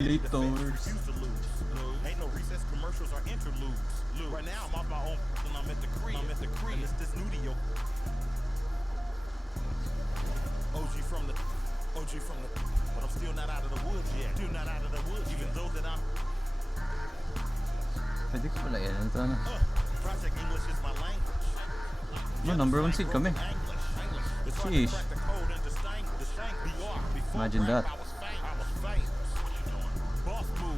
Lators. Ain't no recess commercials or interludes. Right now I'm off my own and I'm at the crib. And it's this studio. OG from the but I'm still not out of the woods yet. Still not out of the woods. Even though that I'm Pwede ko pala yan. Ito ano. Project English is my language. No, number 1 seed kami. Sheesh. Imagine that. Boss move.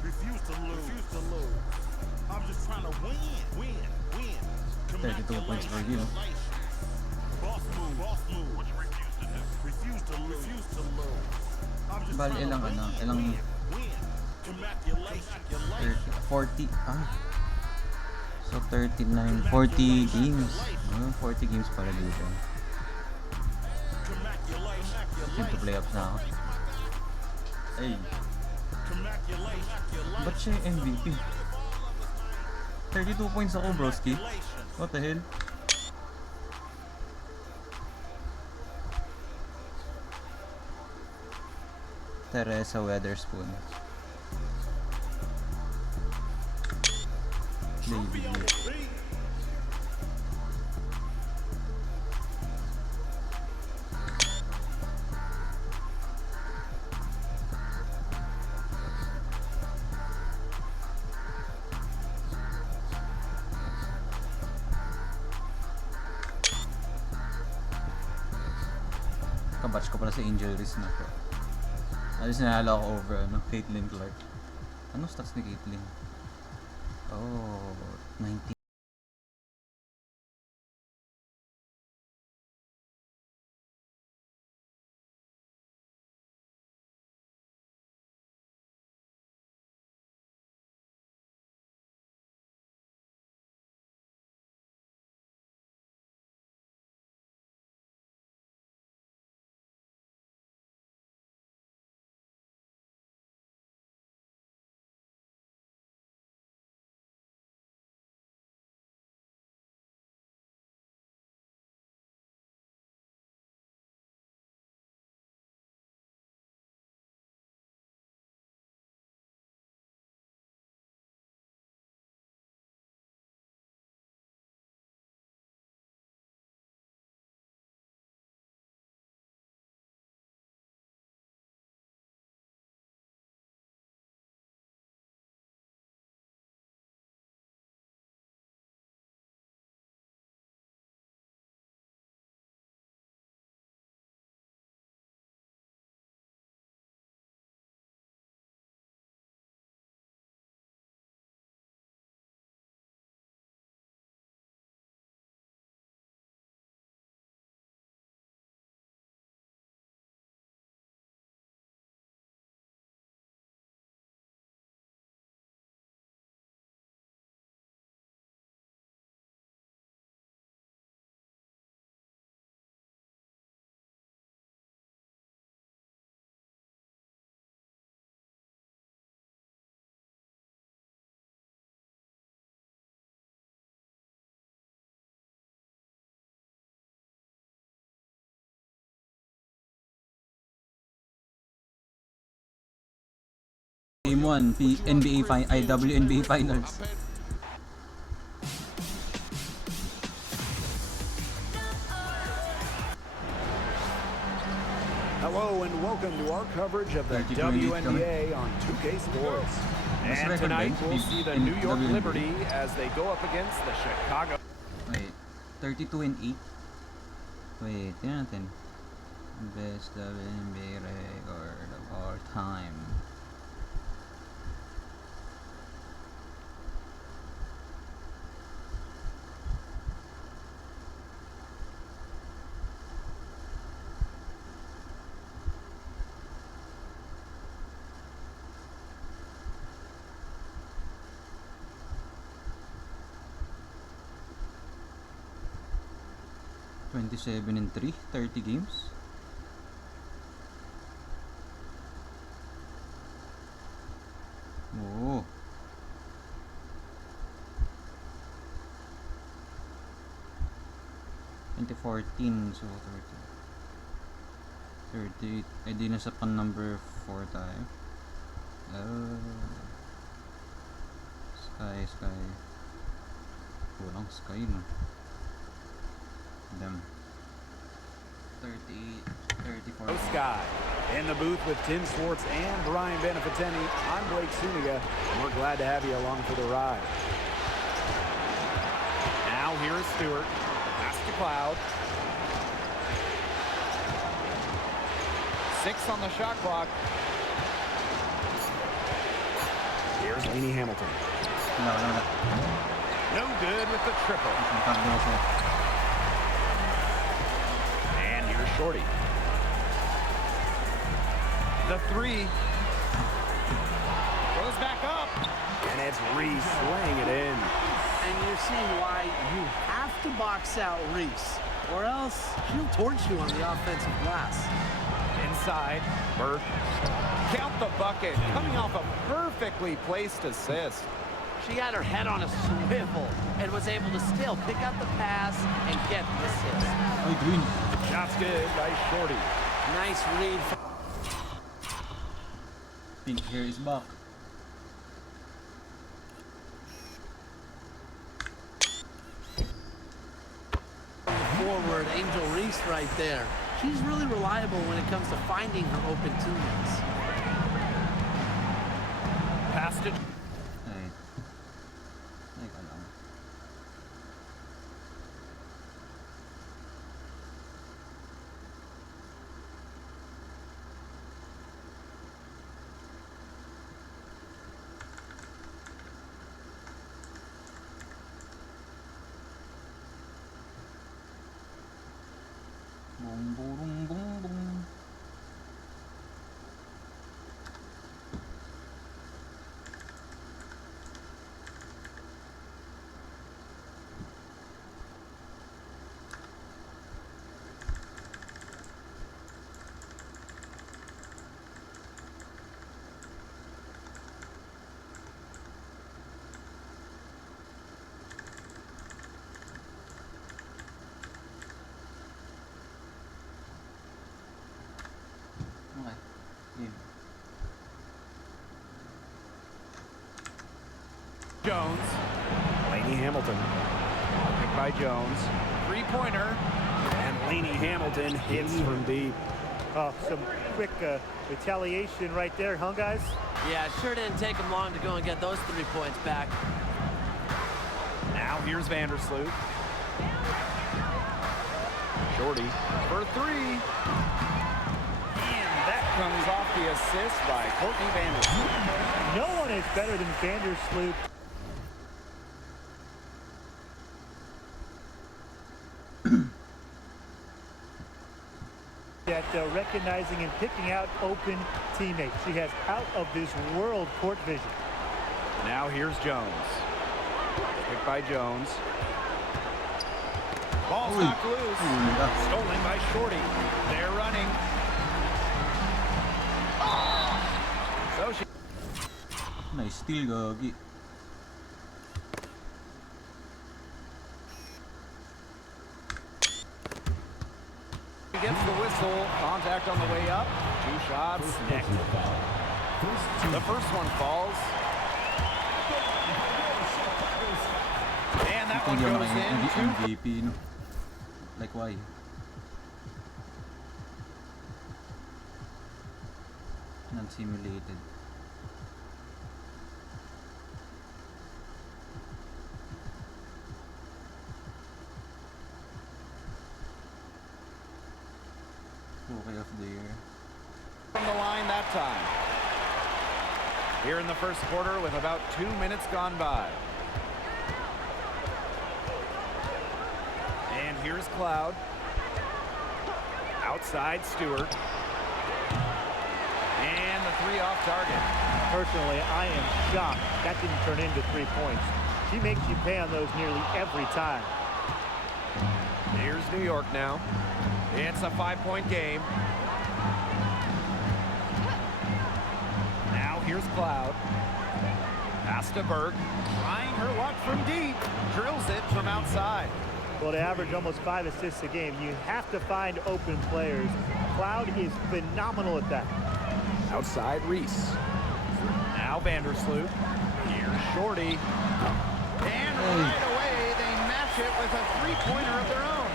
Refuse to lose. I'm just trying to win. 32 points per game. Boss move. Refuse to lose. I'm just Bali trying to ilang ano, ilang win. 40 so 39 40 games. 40 games para dito. Into playoffs na ako. Ay. Ba't siya yung MVP? 32 points ako, broski. What the hell? Teresa Weatherspoon. Baby. Kabatch ko pala sa injuries na to. Alis nanalo ako over Caitlin Clark. Anong stats ni Caitlin? Oh, 90. Game 1, WNBA Finals. Hello and welcome to our coverage of the WNBA on 2K Sports. And tonight we'll see the New York Liberty as they go up against the Chicago. Wait, 32-8. Wait, tingnan natin. Best WNBA record of all time. Twenty-seven and 3, 30 games. Oh. '14, so 30. 38. Eh, di nasa pan number 4 tayo. Sky. Walang sky no. Damn. 38, 34. No sky. In the booth with Tim Swartz and Brian Beneficenti, I'm Blake Suniga, and we're glad to have you along for the ride. Now here's Stewart. Pass to Cloud. 6 on the shot clock. Here's Lainey Hamilton. No. No good with the triple. And here's Shorty. The 3. Goes back up. And it's Reese laying it in. And you're seeing why you have to box out Reese, or else she'll torch you on the offensive glass. Inside, Burke. Count the bucket, coming off a perfectly placed assist. She had her head on a swivel and was able to still pick up the pass and get the assist. Oh, green. Shot's good by Shorty. Nice read. Pink hair is back. Forward, Angel Reese right there. She's really reliable when it comes to finding her open teammates. Pass to Ay. Teka lang. Boom, boom, boom, boom. Okay. Game. Jones. Lainey Hamilton. Picked by Jones. 3-pointer. And Lainey Hamilton hits from deep. Oh, some quick retaliation right there, huh, guys? Yeah, it sure didn't take them long to go and get those 3 points back. Now here's Vandersloot. Shorty for 3. And that comes off the assist by Courtney Vandersloot. No one is better than Vandersloot. At recognizing and picking out open teammates. She has out of this world court vision. Now here's Jones. Picked by Jones. Ball's knocked loose. Stolen by Shorty. They're running. So she Nice steal, gagi. gets the whistle. Contact on the way up. 2 shots. Next. The first one falls. And that one Hindi ako goes in. MVP, no? Like, why? Non-simulated. Rookie of the year. From the line that time. Here in the first quarter with about 2 minutes gone by. And here's Cloud. Outside Stewart. And the 3 off target. Personally, I am shocked that didn't turn into 3 points. She makes you pay on those nearly every time. Here's New York now. It's a 5-point game. Now here's Cloud. Pass to Burke. Trying her luck from deep. Drills it from outside. Well, to average almost 5 assists a game, you have to find open players. Cloud is phenomenal at that. Outside Reese. Now Vandersloot. Here's Shorty. And right away, they match it with a three-pointer of their own.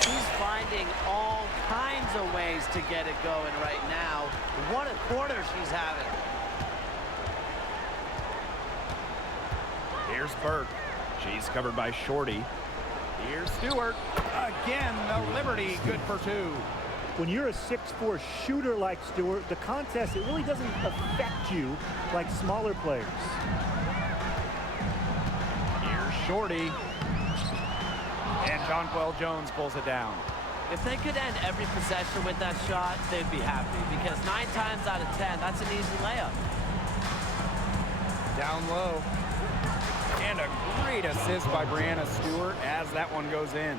She's finding all kinds of ways to get it going right now. What a quarter she's having. Here's Burke. She's covered by Shorty. Here's Stewart. Again, the Liberty, good for two. When you're a 6'4" shooter like Stewart, the contest, it really doesn't affect you like smaller players. Here's Shorty. And Jonquel Jones pulls it down. If they could end every possession with that shot, they'd be happy, because 9 times out of 10, that's an easy layup. Down low. And a great assist by Brianna Stewart as that one goes in.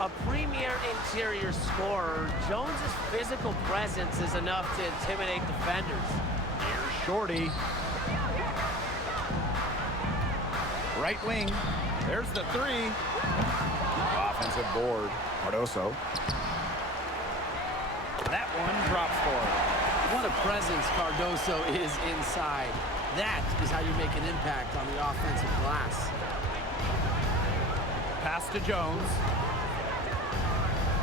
A premier interior scorer, Jones's physical presence is enough to intimidate defenders. Here's Shorty. Right wing. There's the three. Offensive board. Cardoso. That one drops for her. What a presence Cardoso is inside. That is how you make an impact on the offensive glass. Pass to Jones.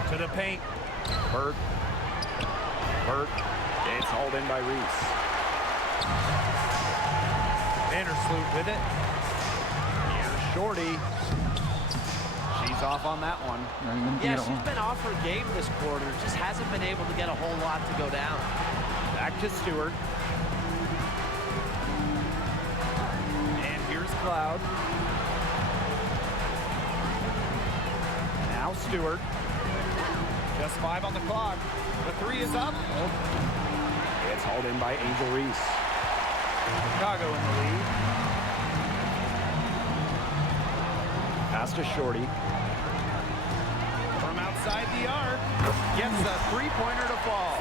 To the paint. Burke. It's hauled in by Reese. Vandersloot with it. Here's Shorty. She's off on that one. Yeah, she's been off her game this quarter. Just hasn't been able to get a whole lot to go down. Back to Stewart. And here's Cloud. Now Stewart. Just 5 on the clock. The three is up. It's hauled in by Angel Reese. Chicago in the lead. Pass to Shorty. From outside the arc. Gets the three-pointer to fall.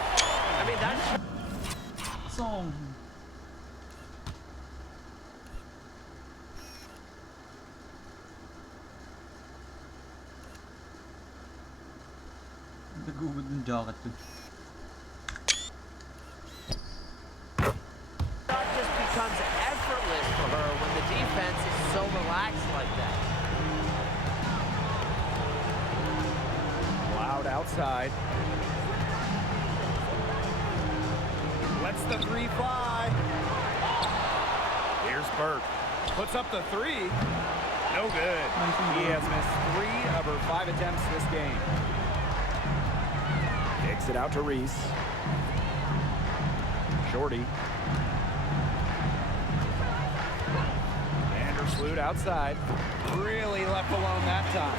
I mean, that's... Song. Nagugod ng jacket ko. Shot just becomes effortless for her when the defense is so relaxed like that. Cloud outside. Lets the three fly. Here's Burke. Puts up the three. No good. He has missed 3 of her 5 attempts this game. Kicks it out to Reese. Shorty. Vandersloot outside. Really left alone that time.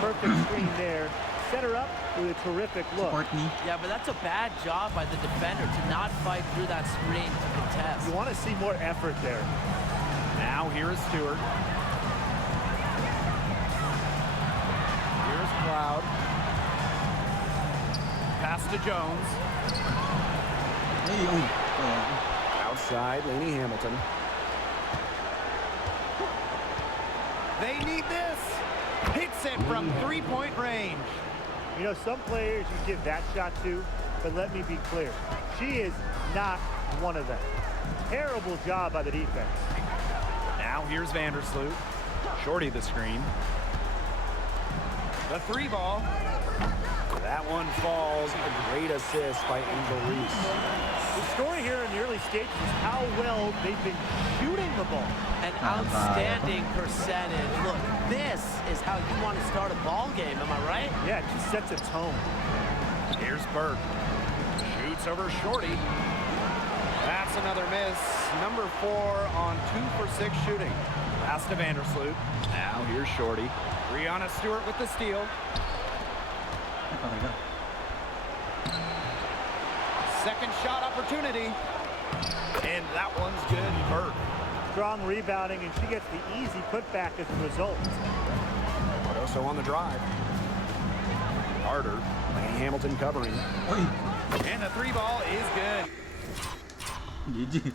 Perfect screen there. Set her up with a terrific look. Support me. Yeah, but that's a bad job by the defender to not fight through that screen to contest. You want to see more effort there. Now here is Stewart. Here's Cloud. Pass to Jones. Hey, oh. Outside, Lainey Hamilton. They need this. Hits it from three-point range. You know, some players you give that shot to, but let me be clear. She is not one of them. Terrible job by the defense. Now here's Vandersloot. Shorty the screen. The three ball. That one falls. A great assist by Angel Reese. The story here in the early stages is how well they've been shooting the ball. An outstanding percentage. Look, this is how you want to start a ball game, am I right? Yeah, it just sets a tone. Here's Burke. Shoots over Shorty. That's another miss. Number 4 on 2 for 6 shooting. Pass to Vandersloot. Now here's Shorty. Brianna Stewart with the steal. Second shot opportunity. And that one's good. Burke. Strong rebounding, and she gets the easy putback as a result. Also on the drive. Carter. Lainey Hamilton covering. Oy! And the three ball is good. GG.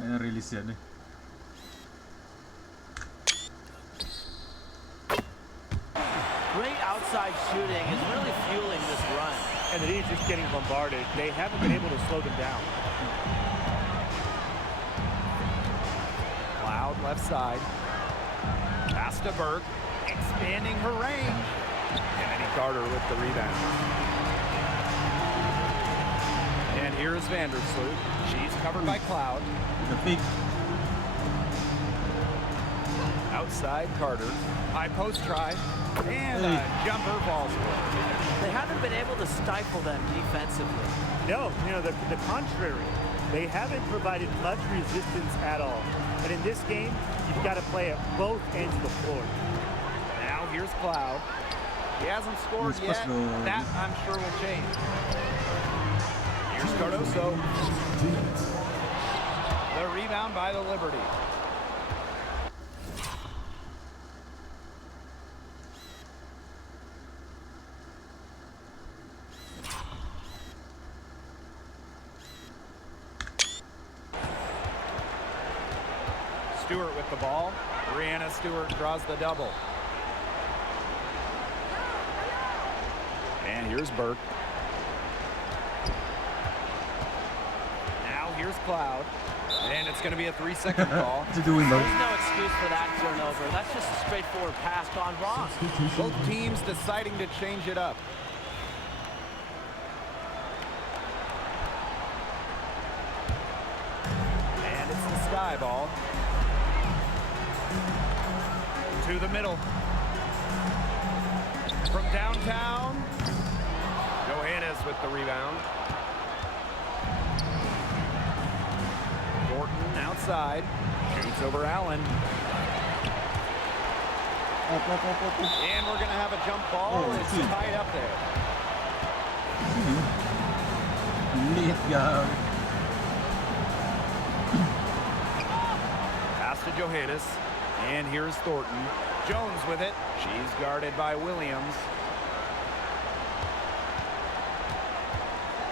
Ay, na-release yan eh. Great outside outside shooting is really fueling this run. And the Heat just getting bombarded. They haven't been able to slow them down. Cloud left side. Pass to Burke, expanding her range. Kennedy Carter with the rebound. And here's Vandersloot. She's covered by Cloud. The fake. Outside Carter. High post try. And a jumper falls for her. They haven't been able to stifle them defensively. No, the contrary. They haven't provided much resistance at all. But in this game, you've got to play at both ends of the floor. Now here's Cloud. He hasn't scored yet. That, I'm sure, will change. Here's Cardoso. The rebound by the Liberty. Stewart with the ball. Brianna Stewart draws the double. And here's Burke. Now here's Cloud. And it's going to be a 3-second call. What's it doing, though? There's no excuse for that turnover. That's just a straightforward pass gone wrong. Both teams deciding to change it up. And it's the Sky ball. To the middle. From downtown. Johannes with the rebound. Thornton outside. Shoots over Allen. And we're going to have a jump ball. It's tied up there. Late go. Pass to Johannes. And here's Thornton. Jones with it. She's guarded by Williams.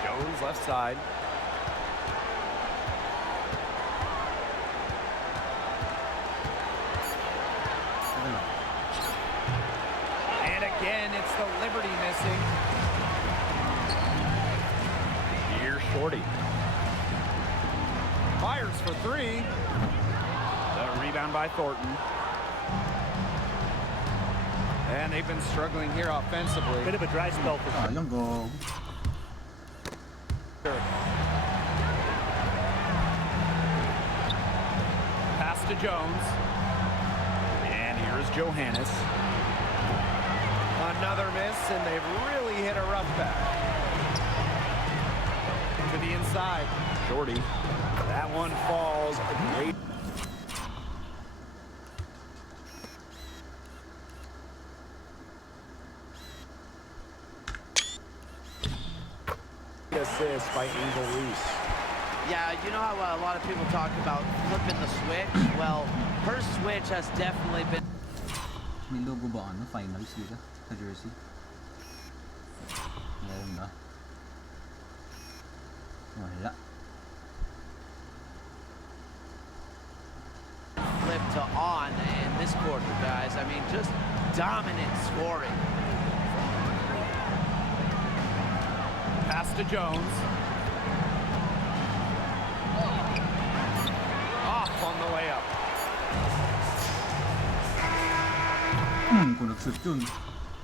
Jones left side. And again, it's the Liberty missing. Here's Shorty. Fires for three. The rebound by Thornton. And they've been struggling here offensively. Bit of a dry spell for them. Young go. Pass to Jones. And here's Johannes. Another miss, and they've really hit a rough patch. To the inside. Shorty. That one falls. Great. Assist by Angel Reese. Yeah, you know how a lot of people talk about flipping the switch? Well, her switch has definitely been... May logo ba ano? Finals dito sa jersey? Meron ba? Wala. Flip to on in this quarter, guys. I mean, just dominant scoring. Pass to Jones. Off on the way up. Kung nag-shoot yun.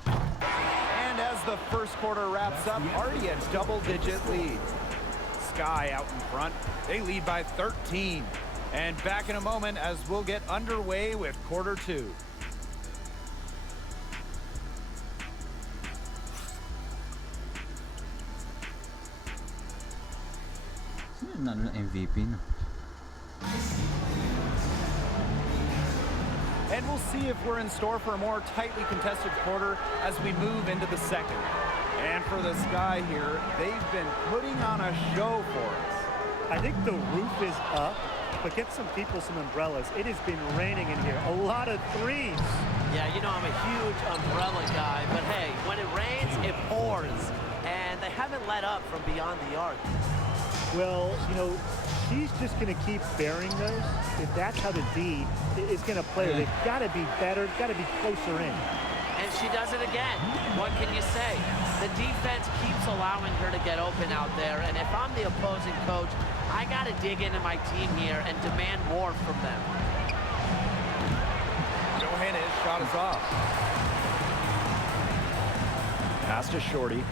And as the first quarter wraps up, already a double-digit lead. Sky out in front. They lead by 13. And back in a moment as we'll get underway with quarter two. Sino na MVP na? And we'll see if we're in store for a more tightly contested quarter as we move into the second. And for the Sky here, they've been putting on a show for us. I think the roof is up, but get some people some umbrellas. It has been raining in here. A lot of threes. Yeah, you know I'm a huge umbrella guy, but hey, when it rains, it pours. And they haven't let up from beyond the arc. Well, she's just going to keep burying those. If that's how the D is going to play, they've got to be better, got to be closer in. And she does it again. What can you say? The defense keeps allowing her to get open out there, and if I'm the opposing coach, I got to dig into my team here and demand more from them. Johannes shot is off. Pass to Shorty.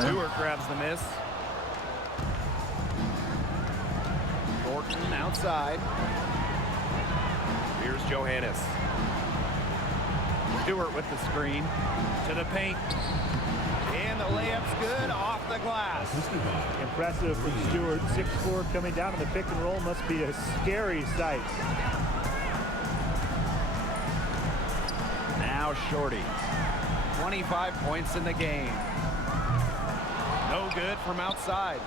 Stewart grabs the miss. Thornton outside. Here's Johannes. Stewart with the screen. To the paint. And the layup's good off the glass. Impressive from Stewart. 6'4", coming down in the pick and roll must be a scary sight. Now Shorty. 25 points in the game. No good from outside.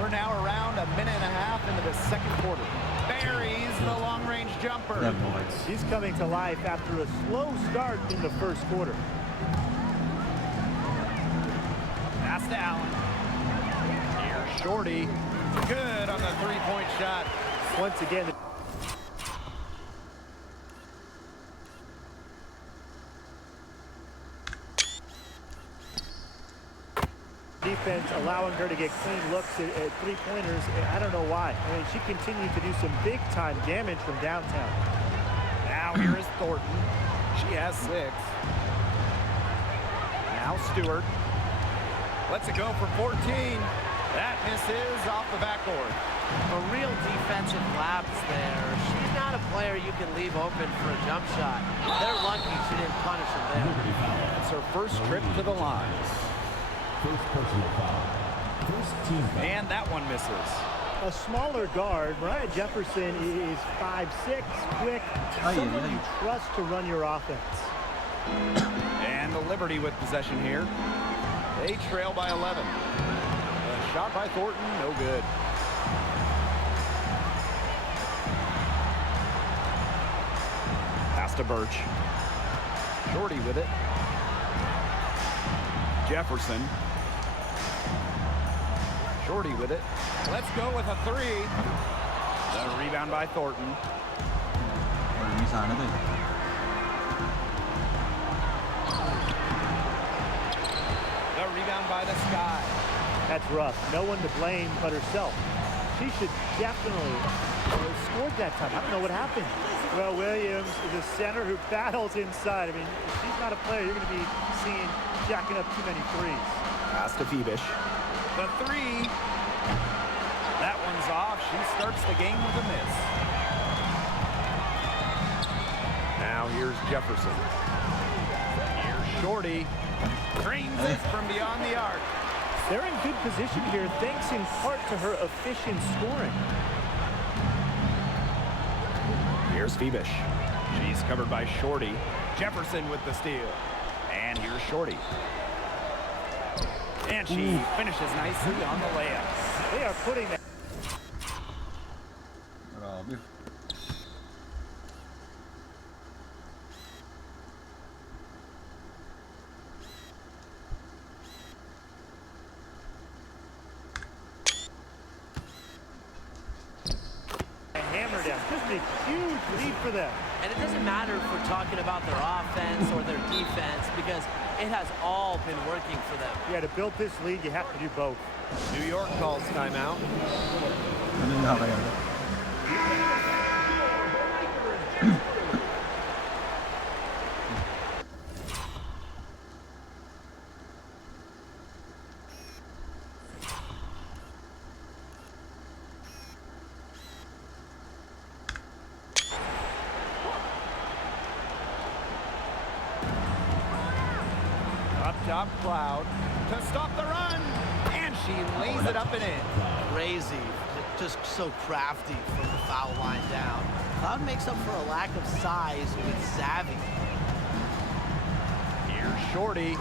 We're now around a minute and a half into the second quarter. Buries the long-range jumper. He's coming to life after a slow start in the first quarter. Pass to Allen. Here's Shorty. Good on the three-point shot. Once again, defense allowing her to get clean looks at three-pointers. I don't know why. I mean, she continued to do some big-time damage from downtown. Now here is Thornton. She has 6. Now Stewart. Lets it go for 14. That misses off the backboard. A real defensive lapse there. She's not a player you can leave open for a jump shot. They're lucky she didn't punish him there. It's her first trip to the line. First personal foul. First team foul. And that one misses. A smaller guard, Mariah Jefferson is 5'6", quick, someone you trust to run your offense. And the Liberty with possession here. They trail by 11. A shot by Thornton, no good. Pass to Birch. Shorty with it. Jefferson. Shorty with it. Let's go with a 3. The rebound by Thornton. The rebound by the Sky. That's rough. No one to blame but herself. She should definitely have scored that time. I don't know what happened. Well, Williams is a center who battles inside. I mean, if she's not a player you're going to be seeing jacking up too many threes. Pass to Phoebish. The 3. That one's off. She starts the game with a miss. Now here's Jefferson. Here's Shorty. Drains it from beyond the arc. They're in good position here thanks in part to her efficient scoring. Here's Phoebish. She's covered by Shorty. Jefferson with the steal. And here's Shorty. And she finishes nicely on the layup. They are putting that. Grabe. Hammer down. Just a huge lead for them. And it doesn't matter if we're talking about their offense or their defense because it has all been working for them. Yeah, to build this lead, you have to do both. New York calls timeout. Ano na kaya? Up top, Cloud to stop the run. And she lays it up and in. Crazy. Just so crafty from the foul line down. Cloud makes up for a lack of size with savvy. Here's Shorty.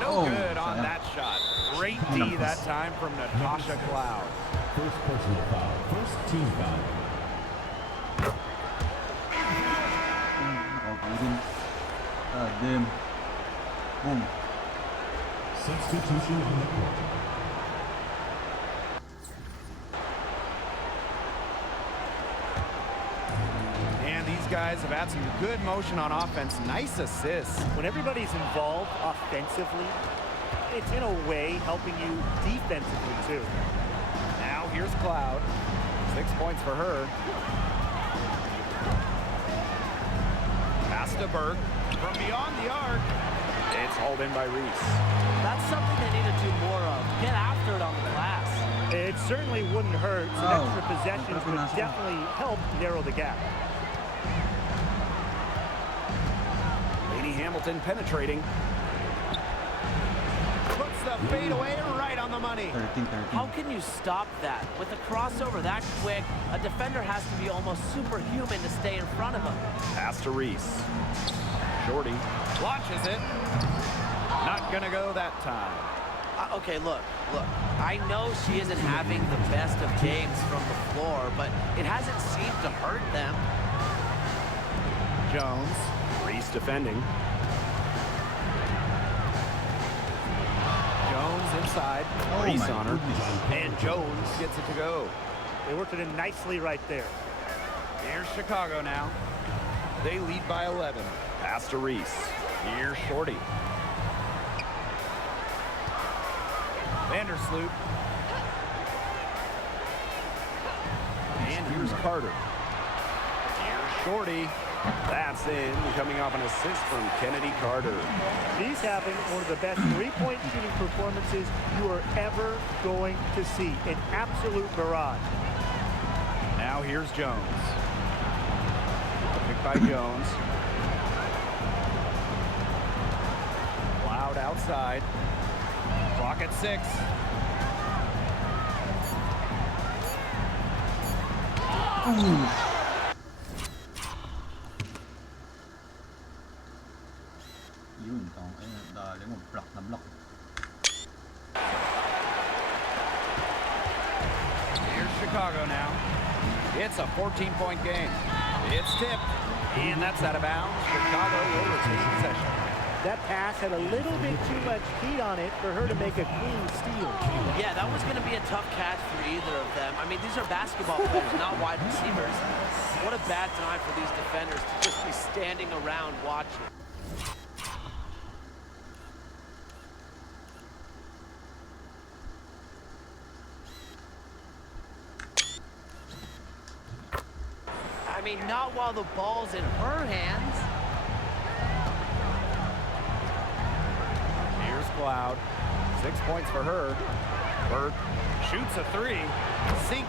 No good on that shot. Great D that time from Natasha Cloud. First personal foul. First team foul. Damn. Boom. Substitution on the court. guys have had some good motion on offense. Nice assists. When everybody's involved offensively, it's in a way helping you defensively too. Now here's Cloud. 6 points for her. Pass to Burke. From beyond the arc. It's hauled in by Reese. That's something they need to do more of. Get after it on the glass. It certainly wouldn't hurt. Some extra possessions would definitely help narrow the gap. Lady Hamilton penetrating. Puts the fadeaway right on the money. 13. How can you stop that? With a crossover that quick, a defender has to be almost superhuman to stay in front of him. Pass to Reese. Shorty launches it. Not gonna go that time. Okay, look. I know she isn't having the best of games from the floor, but it hasn't seemed to hurt them. Jones. Reese defending. Jones inside. Reese on her. And Jones gets it to go. They worked it in nicely right there. Here's Chicago now. They lead by 11. Pass to Reese. Here's Shorty. Vandersloot. And here's Carter. Here's Shorty. That's in, coming off an assist from Kennedy Carter. He's having one of the best three-point shooting performances you are ever going to see. An absolute barrage. Now here's Jones. Picked by Jones. Loud outside. Clock at 6. Yun, dali mo, block na block. Here's Chicago now. It's a 14-point game. It's tipped, and that's out of bounds. Chicago will retain possession. That pass had a little bit too much heat on it for her to make a clean steal. Yeah, that was going to be a tough catch for either of them. I mean, these are basketball players, not wide receivers. What a bad time for these defenders to just be standing around watching. I mean, not while the ball's in her hands. Here's Cloud. 6 points for her. Burke shoots a 3. Sink.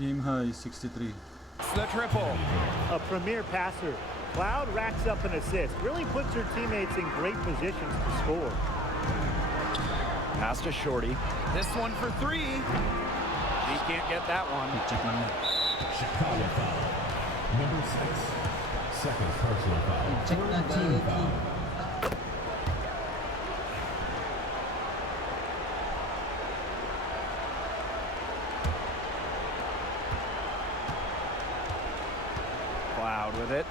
Game high, 63. It's the triple. A premier passer. Cloud racks up an assist. Really puts her teammates in great positions to score. Pass to Shorty. This one for 3. She can't get that one. Check lang. Chicago foul. Number 6. Second personal foul. Third team foul. Cloud with it.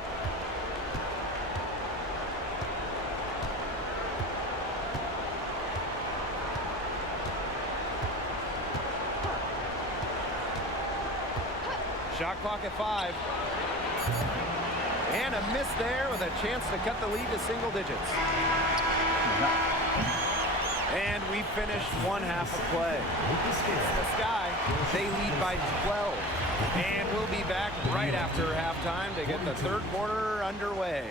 Shot clock at 5. And a miss there with a chance to cut the lead to single digits. And we finished one half of play. It's the Sky. They lead by 12. And we'll be back right after halftime to get the third quarter underway.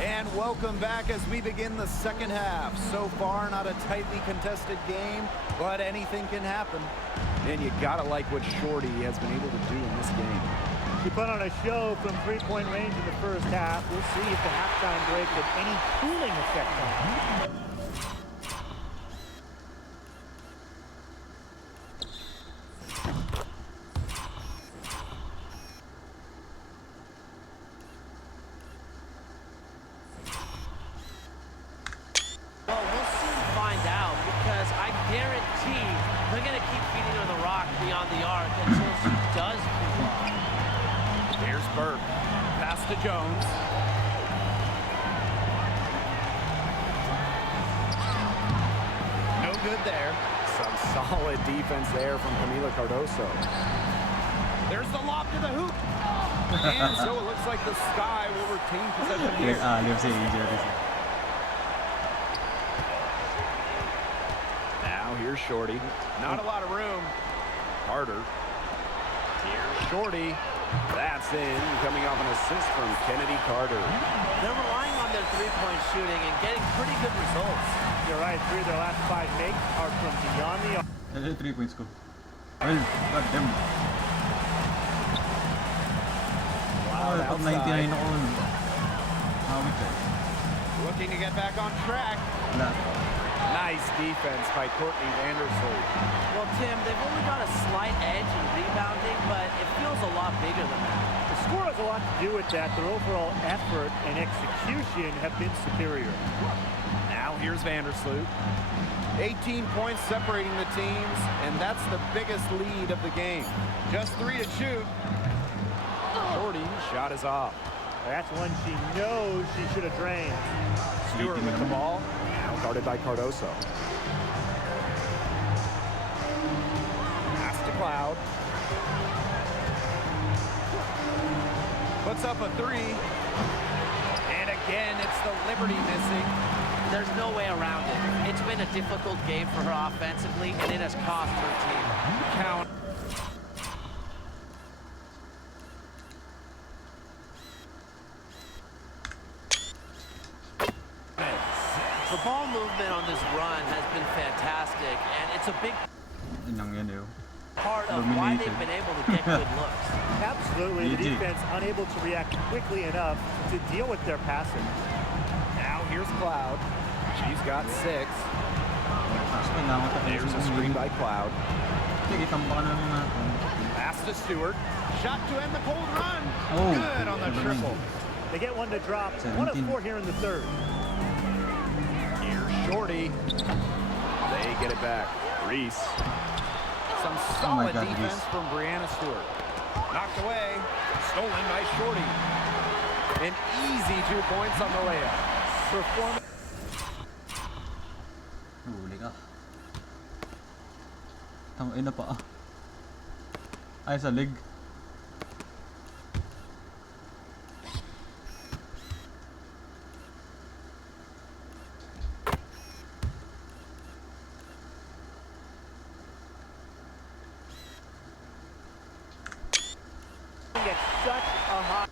And welcome back as we begin the second half. So far, not a tightly contested game, but anything can happen. And you gotta like what Shorty has been able to do in this game. She put on a show from three-point range in the first half. We'll see if the halftime break had any cooling effect on her. Well, we'll soon find out because I guarantee they're going to keep feeding her the rock beyond the arc until she does move on. Here's Burke. Pass to Jones. No good there. Some solid defense there from Camila Cardoso. There's the lob to the hoop. And so it looks like the Sky will retain possession here. Liam say injured. Now here's Shorty. Not a lot of room. Carter. Here's Shorty. That's in. Coming off an assist from Kennedy Carter. They're relying on their three-point shooting and getting pretty good results. You're right. 3 of their last 5 makes are from beyond the arc. 3 points ko. Well, goddamn. Wow, Top 99 ako nun. Mawit eh. Looking to get back on track. Wala. Nice defense by Courtney Vandersloot. Well, Tim, they've only got a slight edge in rebounding, but it feels a lot bigger than that. The score has a lot to do with that. Their overall effort and execution have been superior. Now here's Vandersloot. 18 points separating the teams, and that's the biggest lead of the game. Just 3 to shoot. Shorty shot is off. That's one she knows she should have drained. Stewart with the ball. Now guarded by Cardoso. Pass to Cloud. Puts up a 3. And again, it's the Liberty missing. There's no way around it. It's been a difficult game for her offensively, and it has cost her team. Count. The ball movement on this run has been fantastic, and it's a big Inang yan eh. part of why they've been able to get good looks. Absolutely. The GG. defense unable to react quickly enough to deal with their passing. Now here's Cloud. She's got 6. There's a screen by Cloud. Sige, tambakan na lang natin. Pass to Stewart. Shot to end the cold run. Oh, Good on the triple. They get one to drop. 1 of 17. 4 here in the third. Here's Shorty. They get it back. Reese. Some solid God, defense Reese. from Brianna Stewart. Knocked away. Stolen by Shorty. An easy 2 points on the layup. Performance. Huli ka. Tangin na pa. Ay, sa leg. Get such a high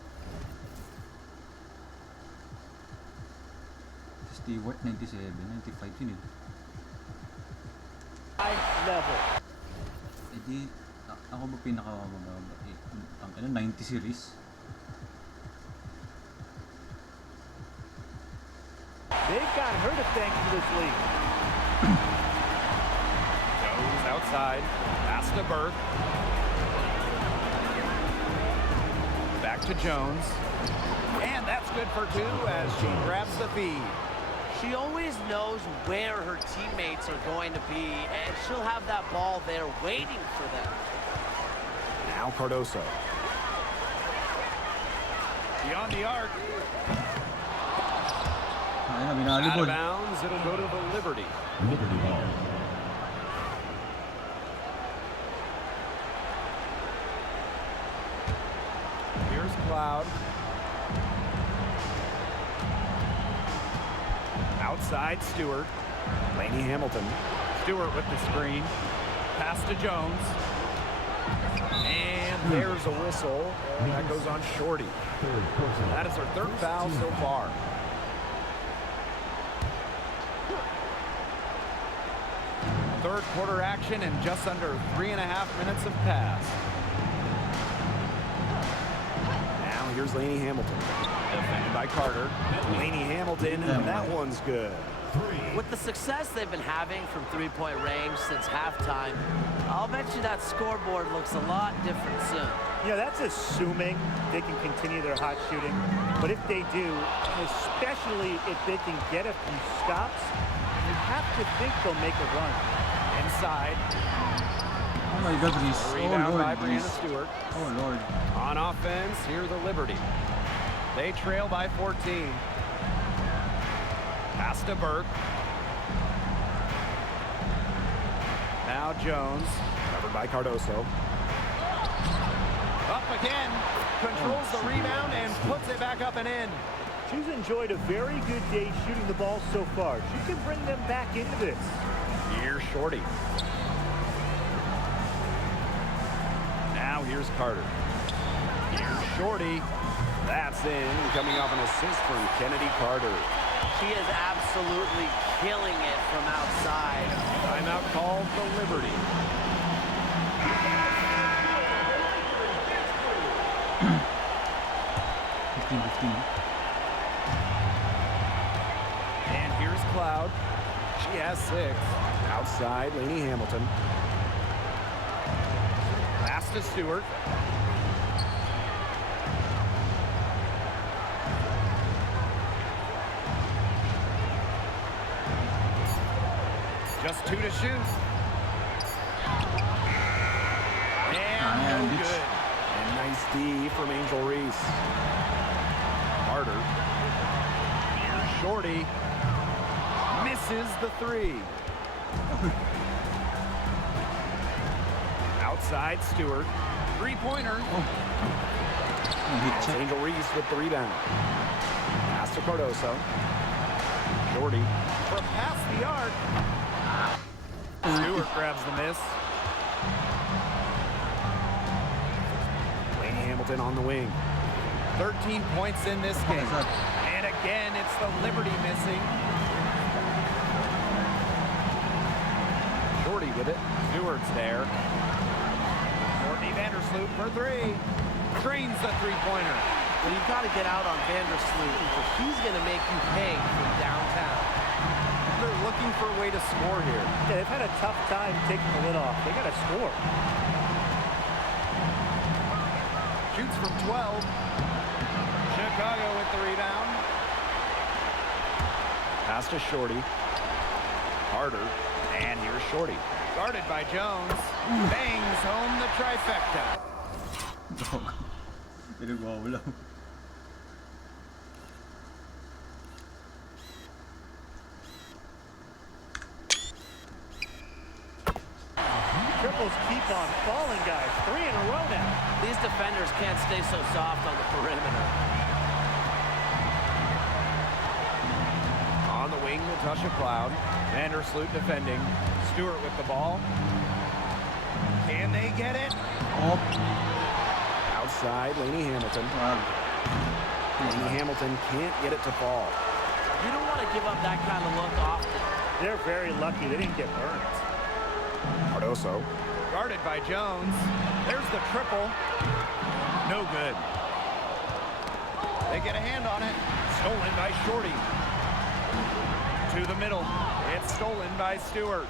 Stewart, 97, 95 yun eh. level. Eh di, ako ba pinakamababa? Ang 90 series? They've got her to thank for this lead. Goes outside. Pass to Burke. Back to Jones. And that's good for 2 as she grabs the feed. She always knows where her teammates are going to be, and she'll have that ball there waiting for them. Now Cardoso. Beyond the arc. Ay na, Out of binalibol. bounds. It'll go to the Liberty. Liberty ball. Here's Cloud. Outside Stewart. Laney Hamilton. Stewart with the screen. Pass to Jones. And there's a whistle. And that goes on Shorty. Third personal. That is her 3rd foul so far. Third quarter action and just under 3.5 minutes have passed. Now here's Laney Hamilton. Defended by Carter. Laney Hamilton, and that one's good. With the success they've been having from three-point range since halftime, I'll bet you that scoreboard looks a lot different soon. Yeah, that's assuming they can continue their hot shooting. But if they do, especially if they can get a few stops, you have to think they'll make a run. Inside. Oh my God, Reese. Oh Rebound by Lord, Brianna Reese. Stewart. Oh Lord. On offense, here the Liberty. They trail by 14. Pass to Burke. Now Jones, covered by Cardoso. Up again, controls the rebound and puts it back up and in. She's enjoyed a very good day shooting the ball so far. She can bring them back into this. Here's Shorty. Now here's Carter. Here's Shorty. That's in, coming off an assist from Kennedy Carter. She is absolutely killing it from outside. Timeout called the Liberty. And here's Cloud. She has 6. Outside, Lainey Hamilton. Pass to Stewart. Just 2 to shoot. And no good. And nice D from Angel Reese. Carter. Here's Shorty. Misses the 3. Outside Stewart. 3-pointer. It's Angel Reese with the rebound. Pass to Cardoso. Shorty from past the arc. Stewart grabs the miss. Lainey Hamilton on the wing. 13 points in this game. And again, it's the Liberty missing. Shorty with it. Stewart's there. Courtney Vandersloot for 3. Drains the 3-pointer. Well, you've got to get out on Vandersloot, or she's going to make you pay from downtown. They're looking for a way to score here. Yeah, they've had a tough time taking the lid off. They got to score. Shoots from 12. Chicago with the rebound. Pass to Shorty. Carter. And here's Shorty. Guarded by Jones. Bangs home the trifecta. Pinagwawala. Triples keep on falling, guys. 3 in a row now. These defenders can't stay so soft on the perimeter. On the wing, Natasha Cloud. Vandersloot defending. Stewart with the ball. Can they get it? Oh. Outside, Lainey Hamilton. Lainey Hamilton can't get it to fall. You don't want to give up that kind of look often. They're very lucky they didn't get burned. Cardoso. Guarded by Jones. There's the triple. No good. They get a hand on it. Stolen by Shorty. To the middle. It's stolen by Stewart.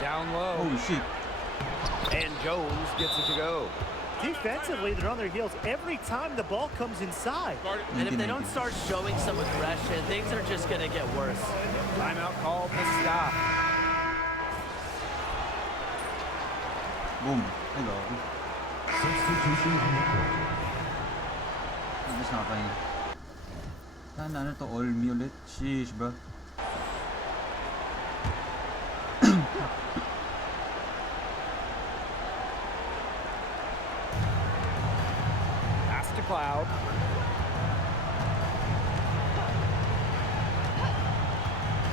Down low. Holy shit. And Jones gets it to go. Defensively, they're on their heels every time the ball comes inside. And if they don't start showing some aggression, things are just going to get worse. Timeout called to stop. Boom. Ay, gago. Substitution on the court. Ano sa akin? Ano to? All me ulit? Sheesh, bro. Pass to Cloud.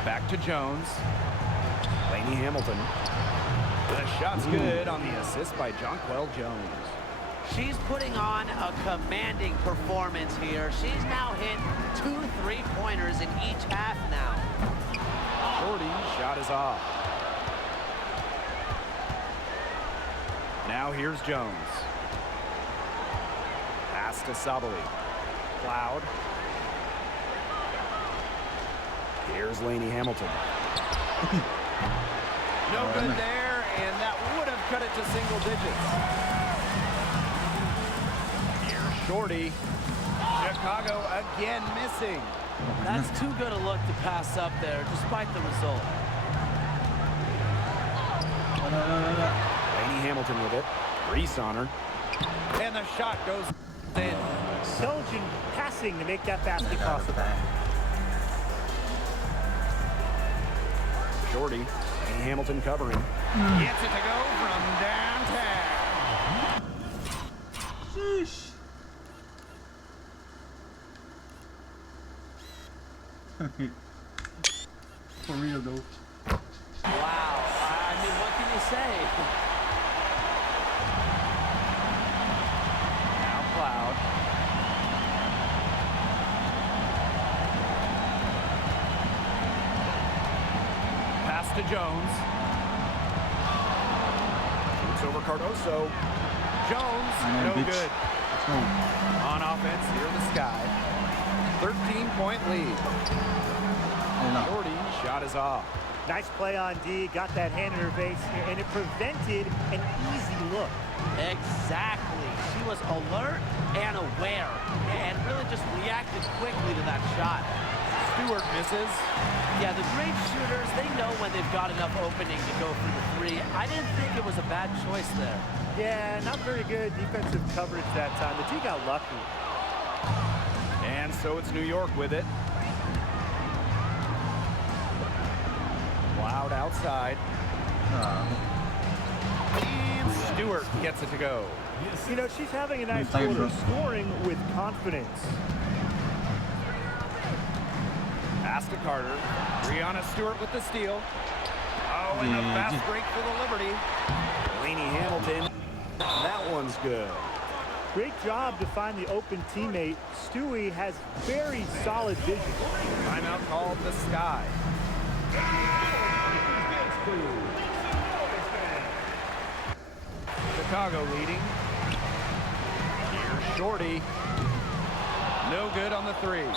Back to Jones. Lainey Hamilton. The shot's good on the assist by Jonquel Jones. She's putting on a commanding performance here. She's now hit 2 3-pointers in each half now. Shorty's shot is off. Now here's Jones. Pass to Sabali. Cloud. Here's Lainey Hamilton. No good there, and that would have cut it to single digits. Here's Shorty. Chicago again missing. That's too good a look to pass up there, despite the result. Lainey Hamilton with it. Reese on her. And the shot goes in. Intelligent passing to make that basket possible. Shorty, and Hamilton covering. Gets it to go from downtown. Sheesh. For real though. Wow. I mean, what can you say? Now Cloud. Pass to Jones. Shoots over Cardoso. Jones, no bitch. good. Let's go. On offense, here the Sky. 13-point lead. Ayun na. Shorty, shot is off. Nice play on D, got that hand in her face, and it prevented an easy look. Exactly. She was alert and aware and really just reacted quickly to that shot. Stewart misses. Yeah, the great shooters, they know when they've got enough opening to go for the three. I didn't think it was a bad choice there. Yeah, not very good defensive coverage that time. The D got lucky. And so it's New York with it. Loud outside. And Stewart gets it to go. You know, she's having a nice Tired, quarter, bro. scoring with confidence. Pass to Carter. Brianna Stewart with the steal. Oh, and the Yeah. fast break for the Liberty. Lainey Hamilton. That one's good. Great job to find the open teammate. Stewie has very solid vision. Timeout called the Sky. Chicago leading. Here's Shorty. No good on the three.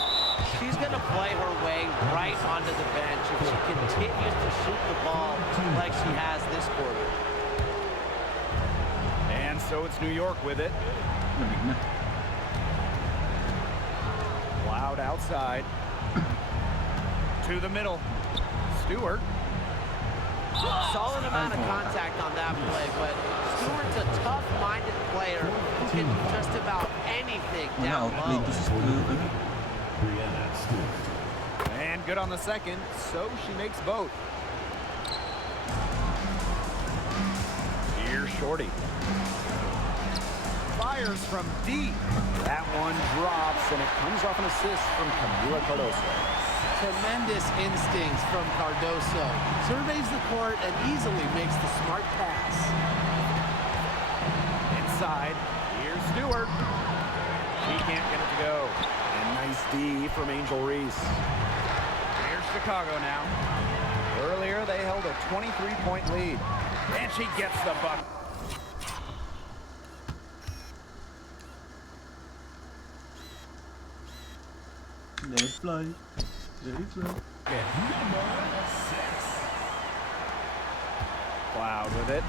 She's going to play her way right onto the bench if she continues to shoot the ball like she has this quarter. And so it's New York with it. Lamig na. Loud outside. To the middle. Stewart. Solid amount of contact on that play, but Stewart's a tough-minded player who can do just about anything Wala, down outplayed low. to si Stewart. Brianna Stewart. And good on the second, so she makes both. Here's Shorty. Fires from deep. That one drops, and it comes off an assist from Camila Cardoso. Tremendous instincts from Cardoso. Surveys the court and easily makes the smart pass. Inside, here's Stewart. She can't get it to go. And nice D from Angel Reese. Here's Chicago now. Earlier, they held a 23-point lead. And she gets the bucket. Let it fly. Let it fly. Number 6. Cloud with it.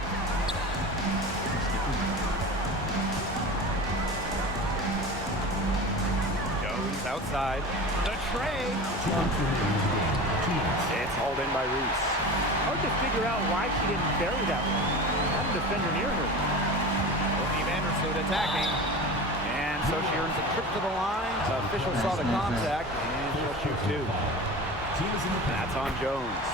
Jones outside. The tray. It's hauled in by Reese. Hard to figure out why she didn't bury that one. Had a defender near her. Whitney Vandersloot attacking. And so she earns a trip to the line. The official saw the contact, and she'll shoot two. That's on Jones.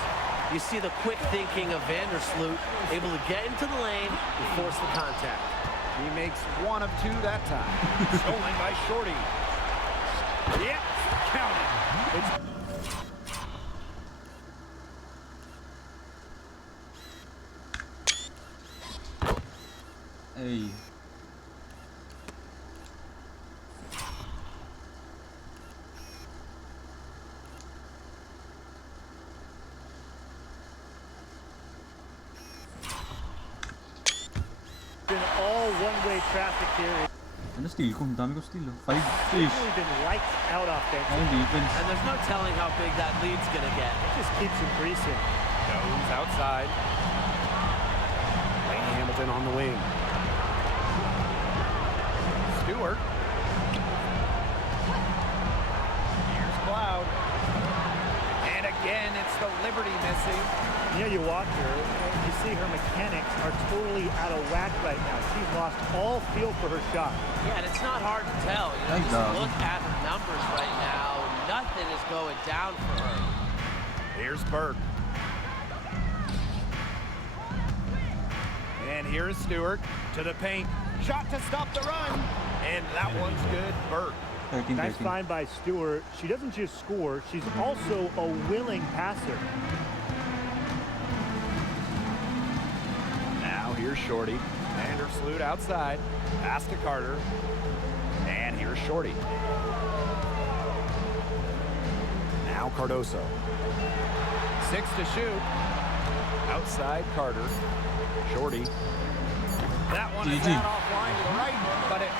You see the quick thinking of Vandersloot, able to get into the lane and force the contact. He makes one of two that time. Stolen by Shorty. Yep, count it. Hey. Been all one-way traffic here. Ano steal ko? Ang dami ko steal. 5 It's fish. really been lights out offense. Ayun, defense. And there's no telling how big that lead's going to get. It just keeps increasing. Jones outside. Lainey Hamilton on the wing. Stewart. Here's Cloud. And again, it's the Liberty missing. Yeah, you watch her, and you see her mechanics are totally out of whack right now. She's lost all feel for her shot. Yeah, and it's not hard to tell. You know, Thank just God. look at her numbers right now. Nothing is going down for her. Here's Burke. And here's Stewart to the paint. Shot to stop the run. And that one's good, Burke. 13, Nice 13. find by Stewart. She doesn't just score, she's also a willing passer. Now here's Shorty. Vandersloot outside. Pass to Carter. And here's Shorty. Now Cardoso. 6 to shoot. Outside Carter. Shorty. That one is GG. out offline to the right, but it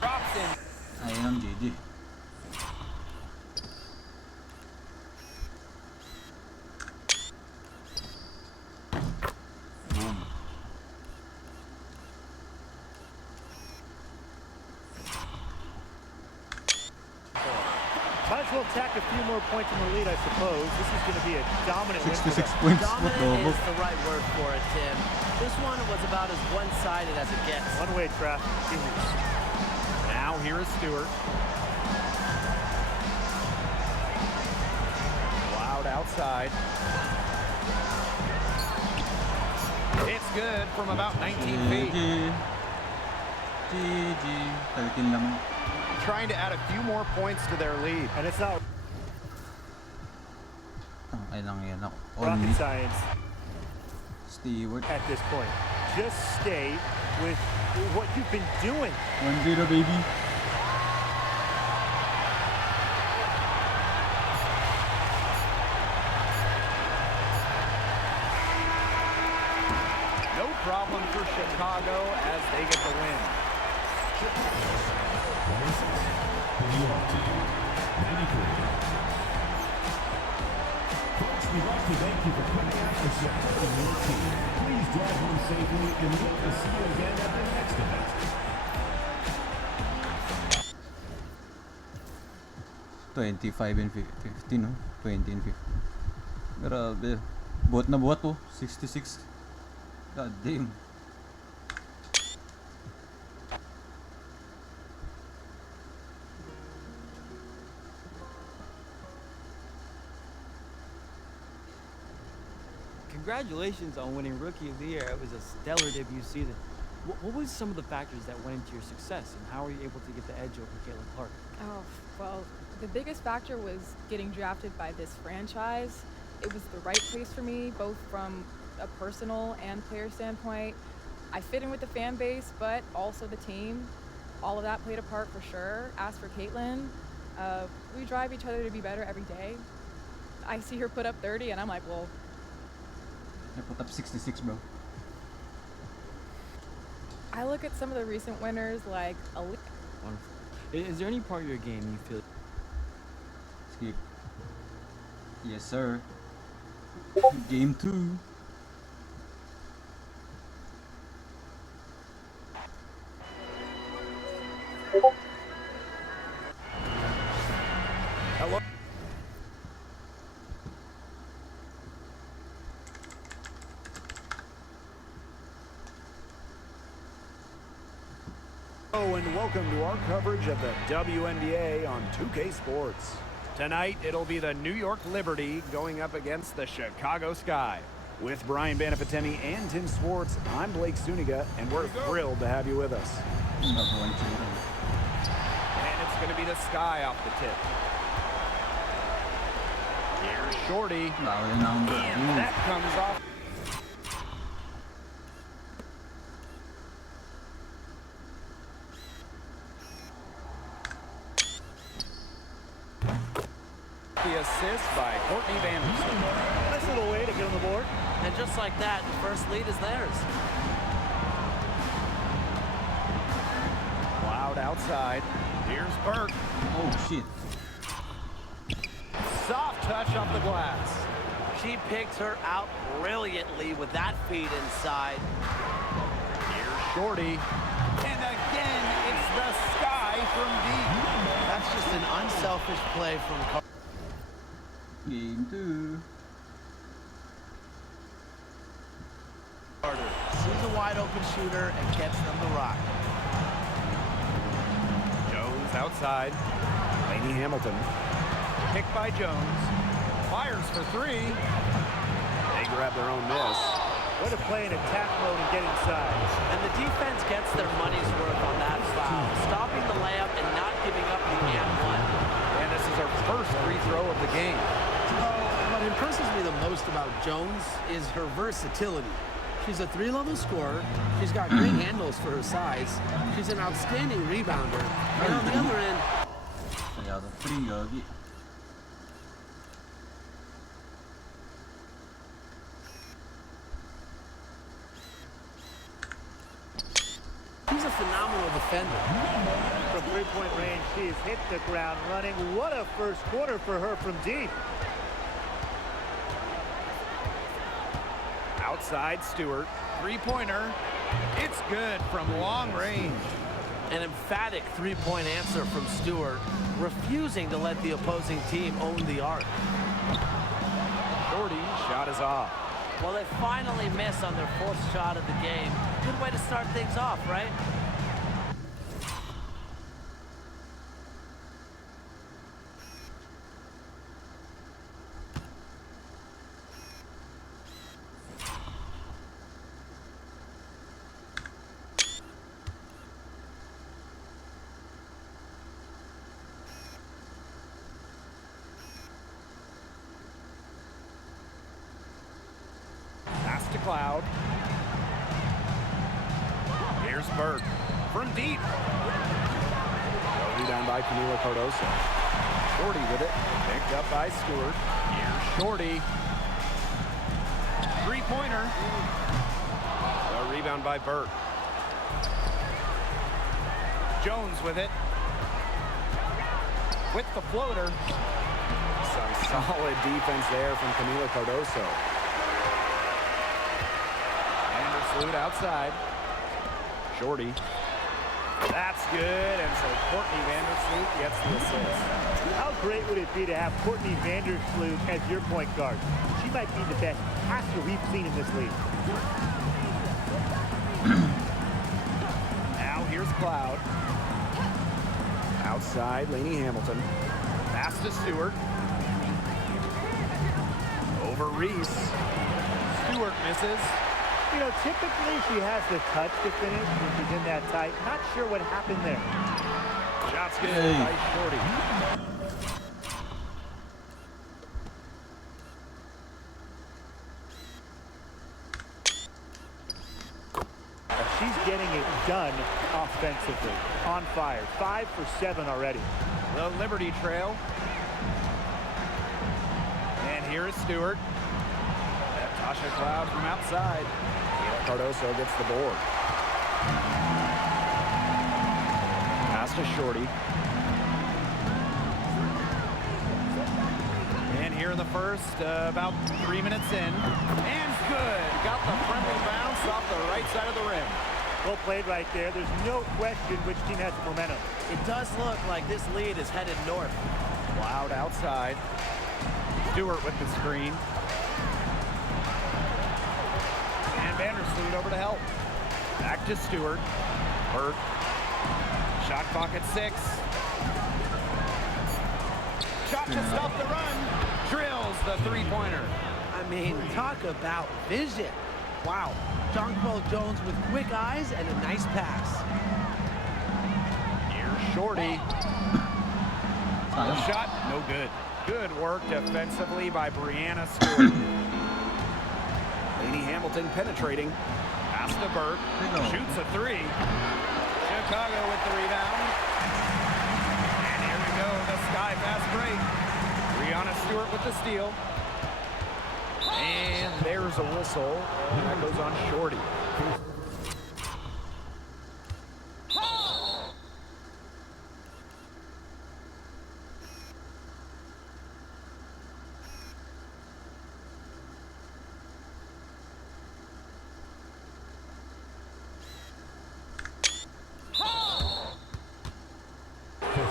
drops in. Ayun ang GG. Boom. Might as well tack a few more points in the lead, I suppose. This is going to be a dominant win for 66 them. points. What the Dominant fuck? is the right word for it, Tim. This one was about as one-sided as it gets. One-way traffic. Now here is Stewart. Loud outside. It's good from about 19 feet. GG. GG. 13 lang. Trying to add a few more points to their lead. And it's not Ay lang yan ako. rocket Only science Stewart. at this point. Just stay with what you've been doing. 1-0 baby. No problem for Chicago as they get the win. 26. The New York team. 93. Folks, we'd like to thank you for coming out and supporting your team. Please drive home safely and we hope to see you again at the next event. $25 and 50, no? 20 and 50. Grabe. Buhat na buhat to. 66. God damn. Congratulations on winning Rookie of the Year. It was a stellar debut season. What was some of the factors that went into your success, and how were you able to get the edge over Caitlin Clark? Oh, well, the biggest factor was getting drafted by this franchise. It was the right place for me, both from a personal and player standpoint. I fit in with the fan base, but also the team. All of that played a part for sure. As for Caitlin, we drive each other to be better every day. I see her put up 30, and I'm like, well, I put up 66, bro. I look at some of the recent winners like Wonderful. Is there any part of your game you feel Skip. Yes, sir. Game 2. Hello. Hello and welcome to our coverage of the WNBA on 2K Sports. Tonight, it'll be the New York Liberty going up against the Chicago Sky. With Brian Banafitemi and Tim Swartz, I'm Blake Suniga, and we're thrilled to have you with us. Number 1 children. And it's going to be the Sky off the tip. Here's Shorty. Bawal na ang And that comes off. The assist by Courtney Vanderson. Nice little way to get on the board. And just like that, the first lead is theirs. Loud outside. Here's Burke. Oh shit. Soft touch off the glass. She picked her out brilliantly with that feed inside. Here's Shorty. And again, it's the Sky from deep. That's just an unselfish play from Game 2. Sees a wide open shooter and gets them to rock. Jones outside. Laney Hamilton. Picked by Jones. Fires for three. They grab their own miss. Way to play in attack mode and get inside. And the defense gets their money's worth on that foul, stopping the layup and not giving up the and one. And this is her first free throw of the game. What impresses me the most about Jones is her versatility. She's a three-level scorer. She's got great handles for her size. She's an outstanding rebounder. And on the other end, Kaya free gagi. she's a phenomenal defender. From three-point range, she has hit the ground running. What a first quarter for her from deep. Outside Stewart. Three-pointer. It's good from long range. An emphatic three-point answer from Stewart, refusing to let the opposing team own the arc. Shorty, shot is off. Well, they finally miss on their fourth shot of the game. Good way to start things off, right? Pass to Cloud. Here's Burke from deep. Rebound by Camila Cardoso. Shorty with it. Picked up by Stewart. Here's Shorty. Three-pointer. A rebound by Burke. Jones with it. With the floater. Some solid defense there from Camila Cardoso. Vandersloot outside. Shorty. That's good, and so Courtney Vandersloot gets the assist. How great would it be to have Courtney Vandersloot as your point guard? She might be the best passer we've seen in this league. Now here's Cloud. Outside, Laney Hamilton. Pass to Stewart. Over Reese. Stewart misses. You know, typically she has the touch to finish when she's in that tight. Not sure what happened there. Shots good by Shorty. She's getting it done offensively. On fire. 5 for 7 already. The Liberty Trail. And here is Stewart. Tasha Cloud from outside. Cardoso gets the board. Pass to Shorty. And here in the first, about 3 minutes in. And good. Got the friendly bounce off the right side of the rim. Well played right there. There's no question which team has the momentum. It does look like this lead is headed north. Cloud outside. Stewart with the screen. And Vandersloot over to help. Back to Stewart. Burke. Shot clock at 6. Shot just off the run. Drills the three-pointer. I mean, talk about vision. Wow. Jonquil Jones with quick eyes and a nice pass. Here's Shorty. Shot, no good. Good work defensively by Brianna Stewart. Laney Hamilton penetrating. Pass to Burke. Shoots a three. Chicago with the rebound. And here we go, the sky fast break. Brianna Stewart with the steal. And there's a whistle. And that goes on Shorty.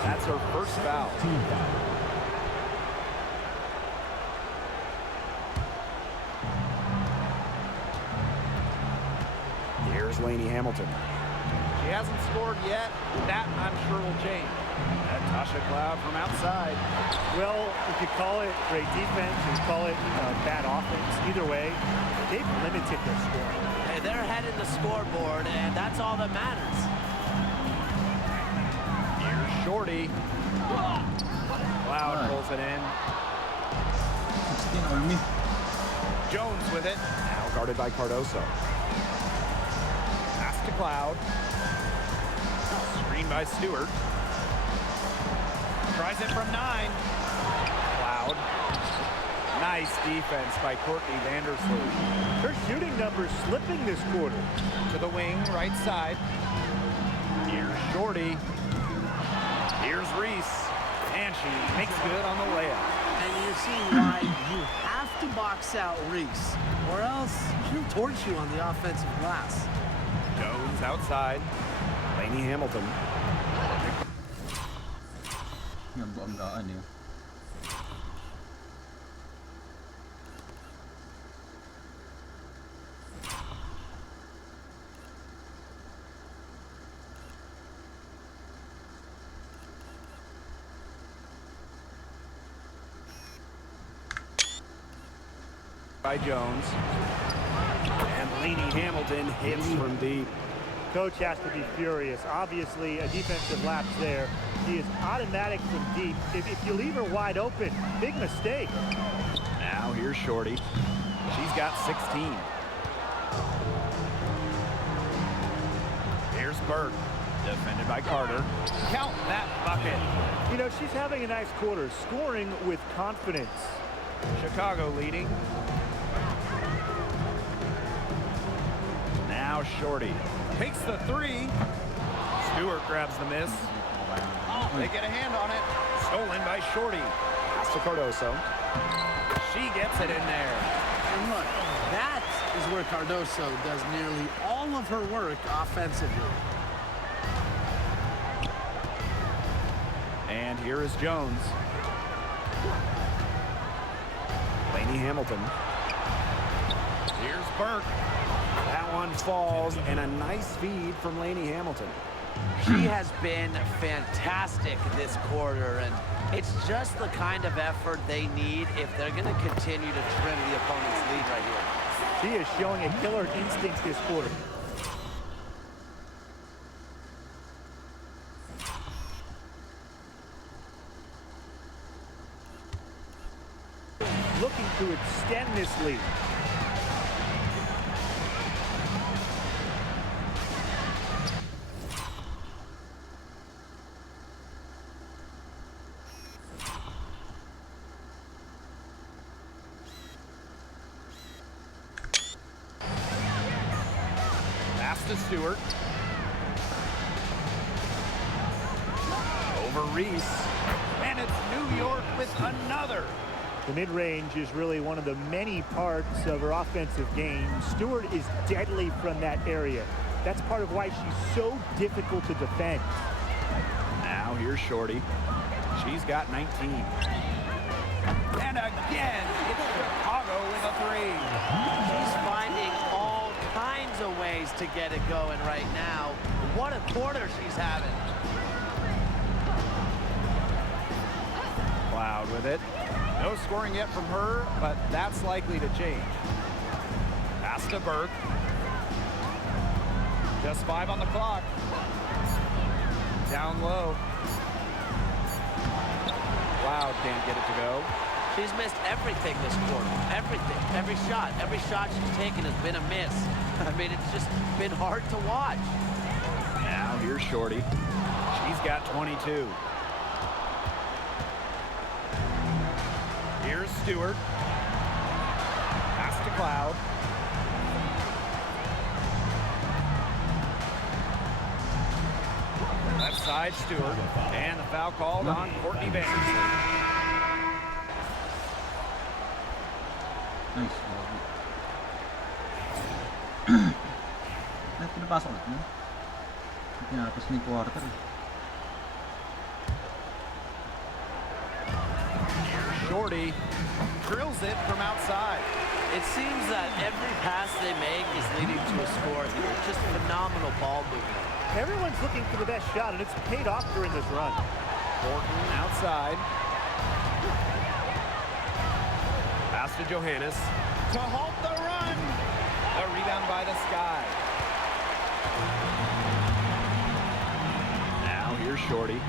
That's her first foul. Here's Lainey Hamilton. She hasn't scored yet. That, I'm sure, will change. And Tasha Cloud from outside. Well, if you call it great defense, or you call it bad offense, either way, they've limited their scoring. Hey, they're ahead in the scoreboard, and that's all that matters. Here's Shorty. Cloud pulls it in. 16 on me. Jones with it. Now guarded by Cardoso. Pass to Cloud. Screen by Stewart. Tries it from 9. Cloud. Nice defense by Courtney Vandersloot. Her shooting numbers slipping this quarter. To the wing, right side. Here's Shorty. Here's Reese. And she makes good on the layup. And you see why you have to box out Reese, or else she'll torch you on the offensive glass. Jones outside. Lainey Hamilton. Yung banggaan yun. By Jones. And Lainey Hamilton hits from deep. Coach has to be furious. Obviously, a defensive lapse there. He is automatic from deep. If you leave her wide open, big mistake. Now here's Shorty. She's got 16. Here's Burke. Defended by Carter. Count that bucket. You know, she's having a nice quarter, scoring with confidence. Chicago leading. Now Shorty takes the 3. Stewart grabs the miss. They get a hand on it. Stolen by Shorty. Pass to Cardoso. She gets it in there. And look, that is where Cardoso does nearly all of her work offensively. And here is Jones. Lainey Hamilton. Here's Burke. That one falls, and a nice feed from Lainey Hamilton. She has been fantastic this quarter, and it's just the kind of effort they need if they're going to continue to trim the opponent's lead right here. She is showing a killer instinct this quarter. Looking to extend this lead. Pass to Stewart. Over Reese. And it's New York with another. The mid-range is really one of the many parts of her offensive game. Stewart is deadly from that area. That's part of why she's so difficult to defend. Now here's Shorty. She's got 19. And again, it's Chicago with a 3. She's finding all kinds of ways to get it going right now. What a quarter she's having. Cloud with it. No scoring yet from her, but that's likely to change. Pass to Burke. Just 5 on the clock. Down low. Cloud can't get it to go. She's missed everything this quarter. Everything. Every shot she's taken has been a miss. I mean, it's just been hard to watch. Now here's Shorty. She's got 22. Here's Stewart. Pass to Cloud. Left side, Stewart. And the foul called on Courtney Vandersloot. Nice. Pinapasok natin. Pinapasok ni quarter. Shorty drills it from outside. It seems that every pass they make is leading to a score here. Just phenomenal ball movement. Everyone's looking for the best shot, and it's paid off during this run. Thornton outside. Pass to Johannes to halt the run. A rebound by the Sky. Now here's Shorty.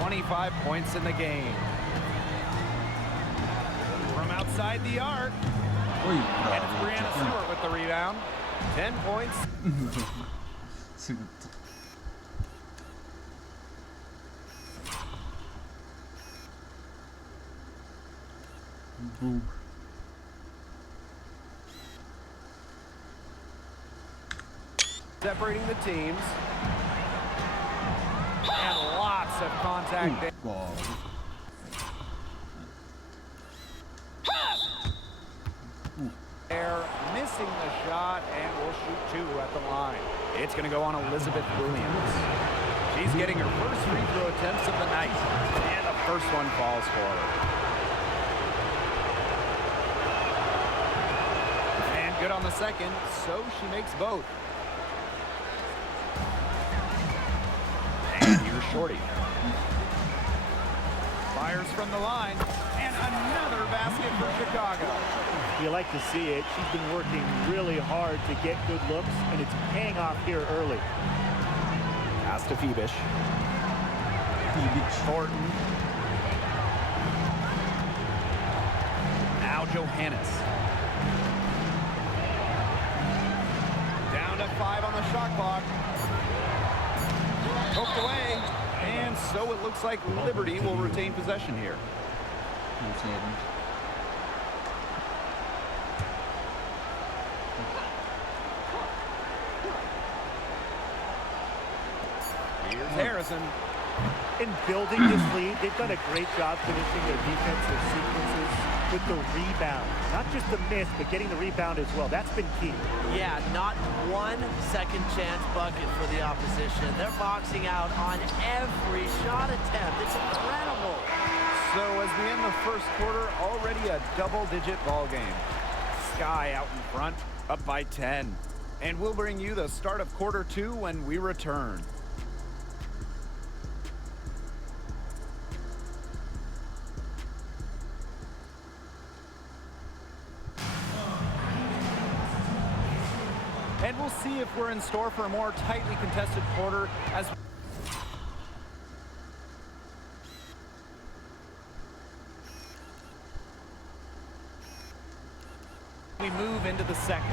25 points in the game. From outside the arc. Uy, And it's grabe. Brianna Stewart with the rebound. 10 points. Sigot. Boo. Separating the teams. And lots of contact there. Wow. They're missing the shot and will shoot 2 at the line. It's going to go on Elizabeth Williams. She's getting her first free throw attempts of the night. And the first one falls for her. And good on the second, so she makes both. And here's Shorty. Fires from the line. And another basket for Chicago. You like to see it. She's been working really hard to get good looks, and it's paying off here early. Pass to Phoebish. Thornton. Now Johannes. Down to 5 on the shot clock. Poked away. And so it looks like Liberty will retain possession here. Here's Harrison. In building this lead, they've done a great job finishing their defensive sequences with the rebound. Not just the miss, but getting the rebound as well. That's been key. Yeah, not one second chance bucket for the opposition. They're boxing out on every shot attempt. It's incredible. So as we end the first quarter, already a double-digit ball game. Sky out in front, up by 10. And we'll bring you the start of quarter 2 when we return. And we'll see if we're in store for a more tightly contested quarter as we move into the second.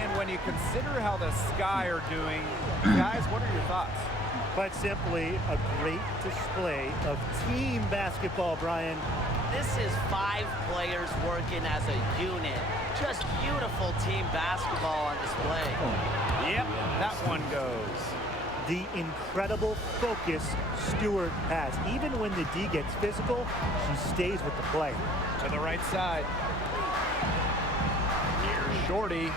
And when you consider how the Sky are doing, guys, what are your thoughts? Quite simply, a great display of team basketball, Brian. This is 5 players working as a unit. Just beautiful team basketball on display. Yep, that one goes. The incredible focus Stewart has. Even when the D gets physical, she stays with the play. To the right side. Here's Shorty.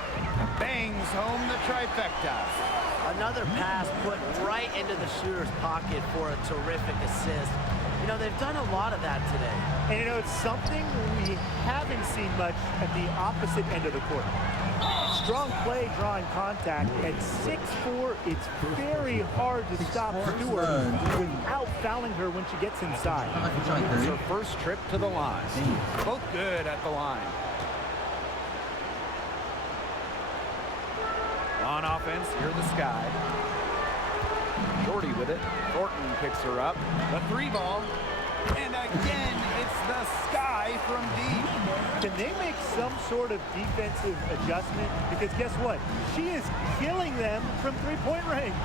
Bangs home the trifecta. Another pass put right into the shooter's pocket for a terrific assist. You know, they've done a lot of that today. And you know, it's something we haven't seen much at the opposite end of the court. Strong play, drawing contact. At 6'4", it's very hard to stop Stewart without fouling her when she gets inside. It's her first trip to the line. Both good at the line. On offense, here's the Sky. Shorty with it. Thornton picks her up. The 3 ball. And again, it's the Sky from deep. Can they make some sort of defensive adjustment? Because guess what? She is killing them from three-point range.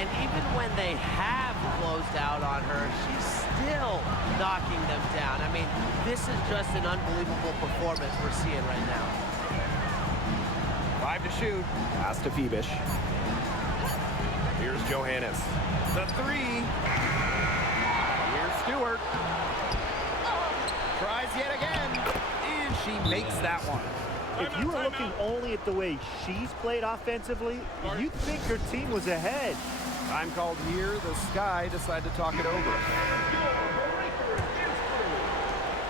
And even when they have closed out on her, she's still knocking them down. I mean, this is just an unbelievable performance we're seeing right now. 5 to shoot. Pass to Phoebish. Here's Johannes. The 3. Here's Stewart. Tries yet again. And she makes that one. If you were looking only at the way she's played offensively, you'd think her team was ahead. Time called here. The Sky decide to talk it over.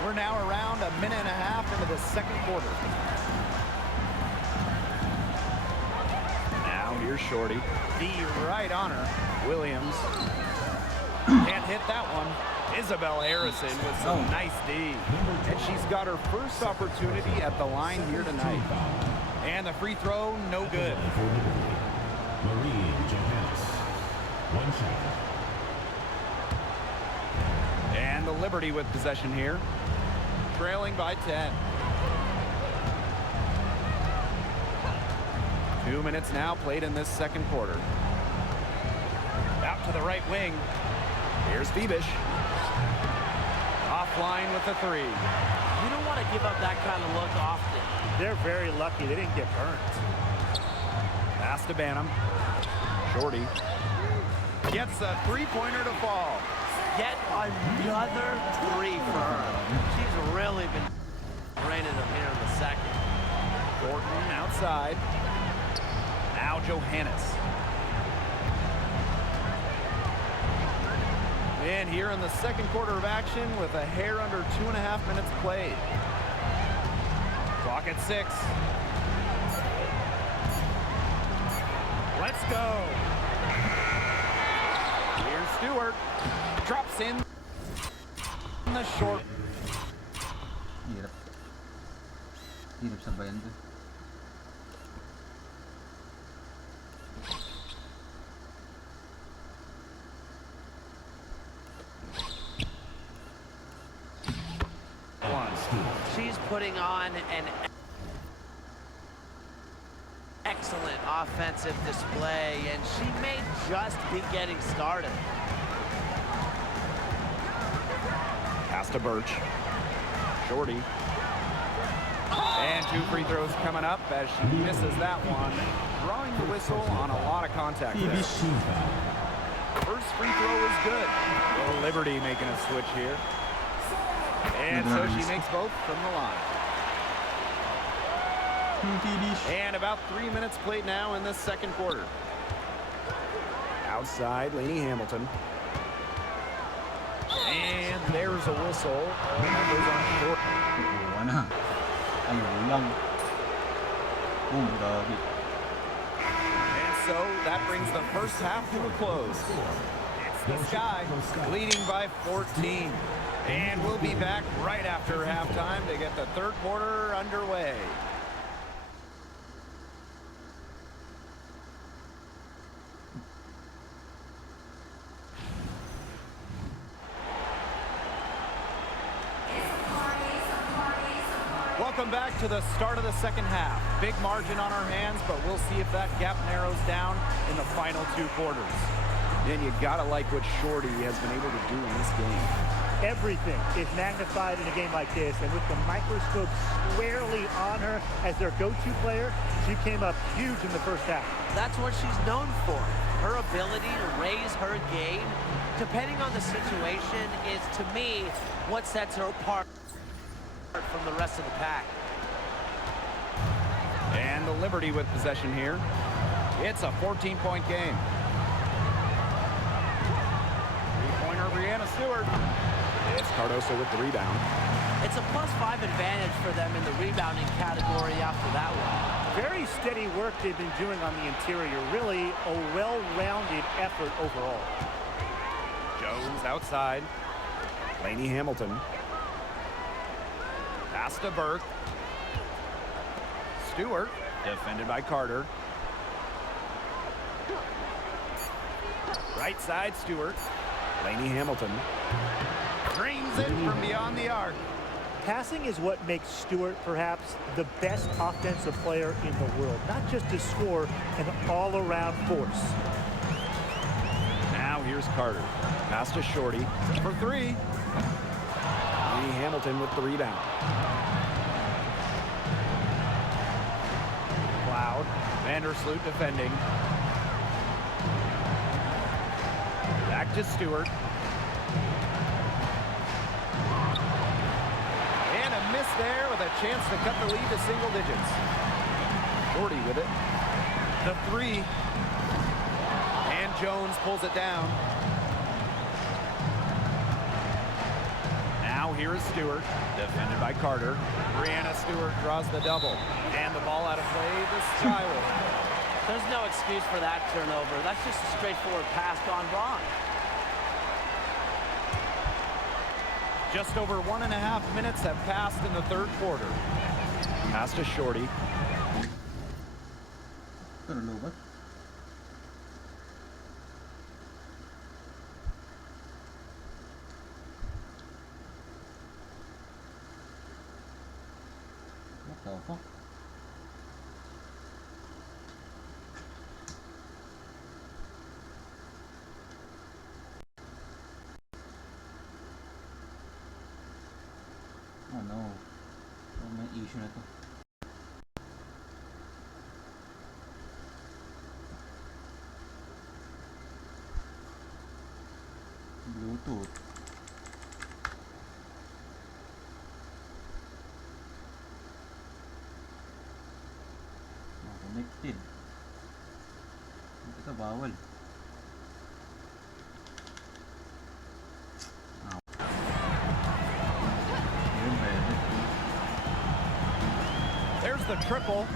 We're now around a minute and a half into the second quarter. Now here's Shorty. D right on her. Williams. Can't hit that one. Isabel Harrison with some nice D. And she's got her first opportunity at the line here tonight. And the free throw, no good. Mirage. One shot. And the Liberty with possession here. Trailing by 10. 2 minutes now played in this second quarter. Out to the right wing. Here's Bebish. Offline with the three. You don't want to give up that kind of look often. They're very lucky they didn't get burnt. Pass to Banham. Shorty. Gets a three-pointer to fall. Get another three for her. She's really been raining them here in the second. Thornton outside. Now Johannes. And here in the second quarter of action with a hair under 2.5 minutes played. Clock at 6. Let's go. Here's Stewart. Drops in the short. Hirap. Hirap sabayan to. She's putting on an excellent offensive display, and she may just be getting started. Pass to Birch. Shorty. And 2 free throws coming up as she misses that one. Drawing the whistle on a lot of contact there. First free throw is good. Well, Liberty making a switch here. And so she makes both from the line. And about 3 minutes played now in this second quarter. Outside, Lainey Hamilton. And there's a whistle. That goes on short. Kukuha na. Ayaw lang. Boom, gagi. And so that brings the first half to a close. It's the Sky leading by 14. And we'll be back right after halftime to get the third quarter underway. Welcome back to the start of the second half. Big margin on our hands, but we'll see if that gap narrows down in the final 2 quarters. And you gotta like what Shorty has been able to do in this game. Everything is magnified in a game like this, and with the microscope squarely on her as their go-to player, she came up huge in the first half. That's what she's known for. Her ability to raise her game, depending on the situation, is, to me, what sets her apart from the rest of the pack. And the Liberty with possession here. It's a 14-point game. Three-pointer, Brianna Stewart. It's Cardoso with the rebound. It's a +5 advantage for them in the rebounding category after that one. Very steady work they've been doing on the interior. Really a well-rounded effort overall. Jones outside. Lainey Hamilton. Pass to Burke. Stewart, defended by Carter. Right side, Stewart. Lainey Hamilton. Drains it from beyond the arc. Passing is what makes Stewart perhaps the best offensive player in the world. Not just to score, an all-around force. Now here's Carter. Pass to Shorty for 3. Lainey Hamilton with the rebound. Cloud. Vandersloot defending. Back to Stewart. And a miss there with a chance to cut the lead to single digits. Shorty with it. The 3. And Jones pulls it down. Now here is Stewart, defended by Carter. Brianna Stewart draws the double. And the ball out of play, the Sky Wolves. There's no excuse for that turnover. That's just a straightforward pass gone wrong. Just over 1.5 minutes have passed in the third quarter. Pass to Shorty. Turnover. What the fuck? Oh no. Oh, may issue na to. Bluetooth. Connected. Ito bawal. There's the triple.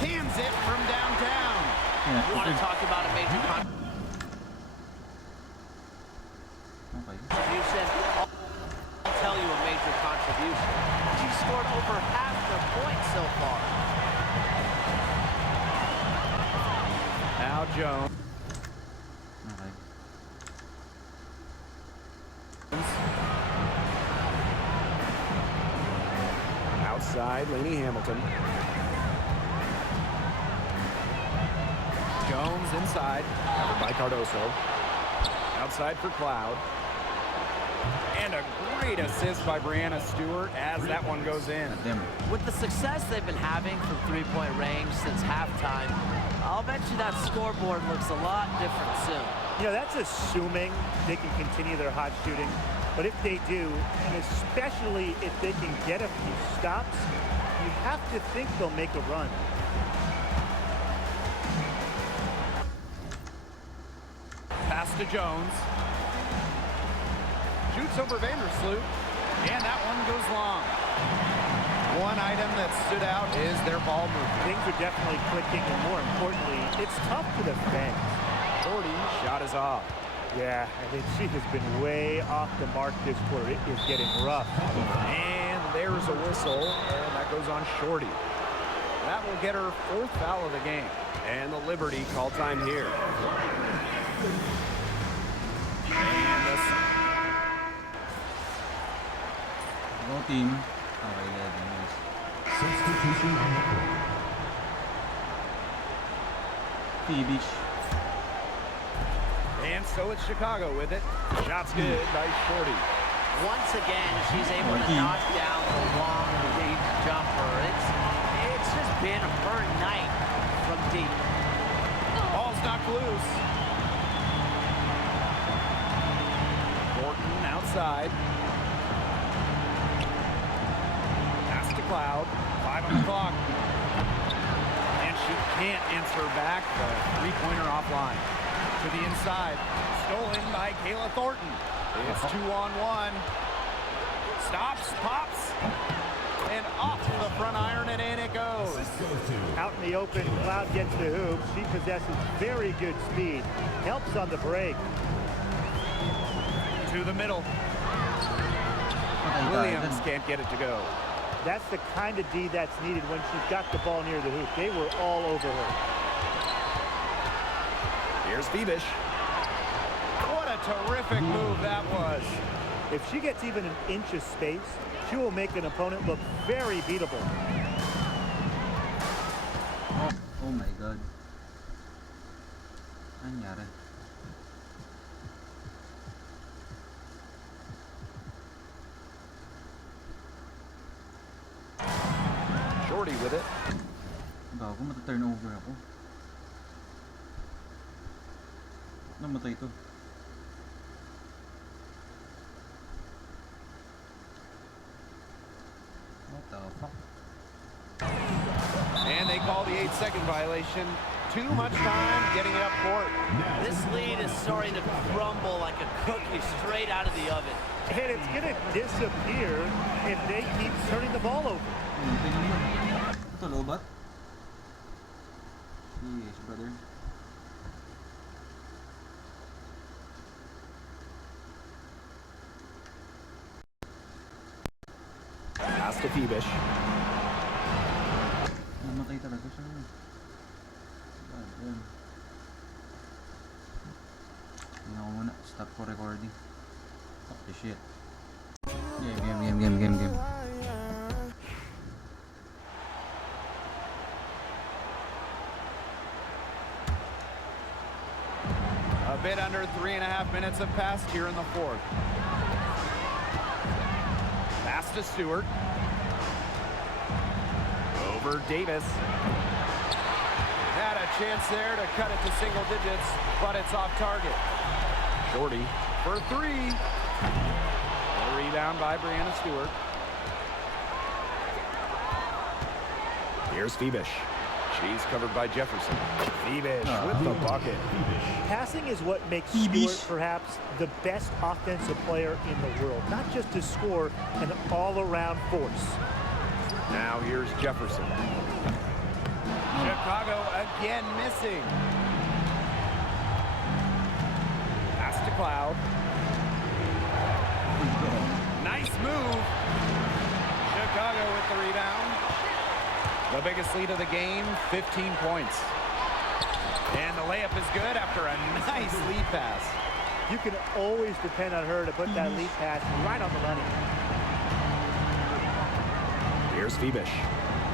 Cans it from downtown. Yeah, You want to talk about a major okay. contribution? I'll tell you a major contribution. She's scored over half their points so far. Now Jones. Okay. Outside, Lainey Hamilton. Jones inside, covered by Cardoso. Outside for Cloud. And a great assist by Brianna Stewart as that one goes in. With the success they've been having from three-point range since halftime, I'll bet you that scoreboard looks a lot different soon. You know, that's assuming they can continue their hot shooting. But if they do, and especially if they can get a few stops, you have to think they'll make a run. Pass to Jones. Shoots over Vandersloot. And that one goes long. One item that stood out is their ball movement. Things are definitely clicking, and more importantly, it's tough to defend. Shorty, shot is off. Yeah, I mean, she has been way off the mark this quarter. It is getting rough. And there's a whistle, and that goes on Shorty. That will get her 4th foul of the game. And the Liberty call time here. And this. Go team. Okay, nice. Substitution on the court. Fibish. And so it's Chicago with it. Shots good by Shorty. Once again, she's able to knock down the long range jumper. It's just been her night from deep. Ball's knocked loose. Thornton outside. Pass to Cloud. 5 on the clock. And she can't answer back the three-pointer offline. To the inside. Stolen by Kayla Thornton. It's 2-on-1. Stops, pops, and off the front iron, and in it goes. Out in the open, Cloud gets the hoop. She possesses very good speed. Helps on the break. To the middle. Williams can't get it to go. That's the kind of D that's needed when she's got the ball near the hoop. They were all over her. Here's Fibish. What a terrific move that was. If she gets even an inch of space, she will make an opponent look very beatable. Oh my god. Ano nangyari? Shorty with it. Bago mata-turnover ako. Namatay ito. What the fuck? And they call the 8-second violation. Too much time getting it up court. This lead is starting to crumble like a cookie straight out of the oven. And it's going to disappear if they keep turning the ball over. Tingnan mo. Ito, lobat. Yes, brother. Pass to Phoebish. Namatay talaga siya. God damn. Tingnan ko muna. Stop ko recording. Fuck the shit. Game. A bit under 3.5 minutes have passed here in the fourth. Pass to Stewart. Over Davis. Had a chance there to cut it to single digits, but it's off target. Shorty for three. A rebound by Brianna Stewart. Here's Phoebish. She's covered by Jefferson. Phoebish with the bucket. Passing is what makes Stewart perhaps the best offensive player in the world. Not just to score, an all-around force. Now here's Jefferson. Chicago again missing. Pass to Cloud. Nice move. Chicago with the rebound. The biggest lead of the game, 15 points. And the layup is good after a nice lead pass. You can always depend on her to put that lead pass right on the money. Here's Phoebish.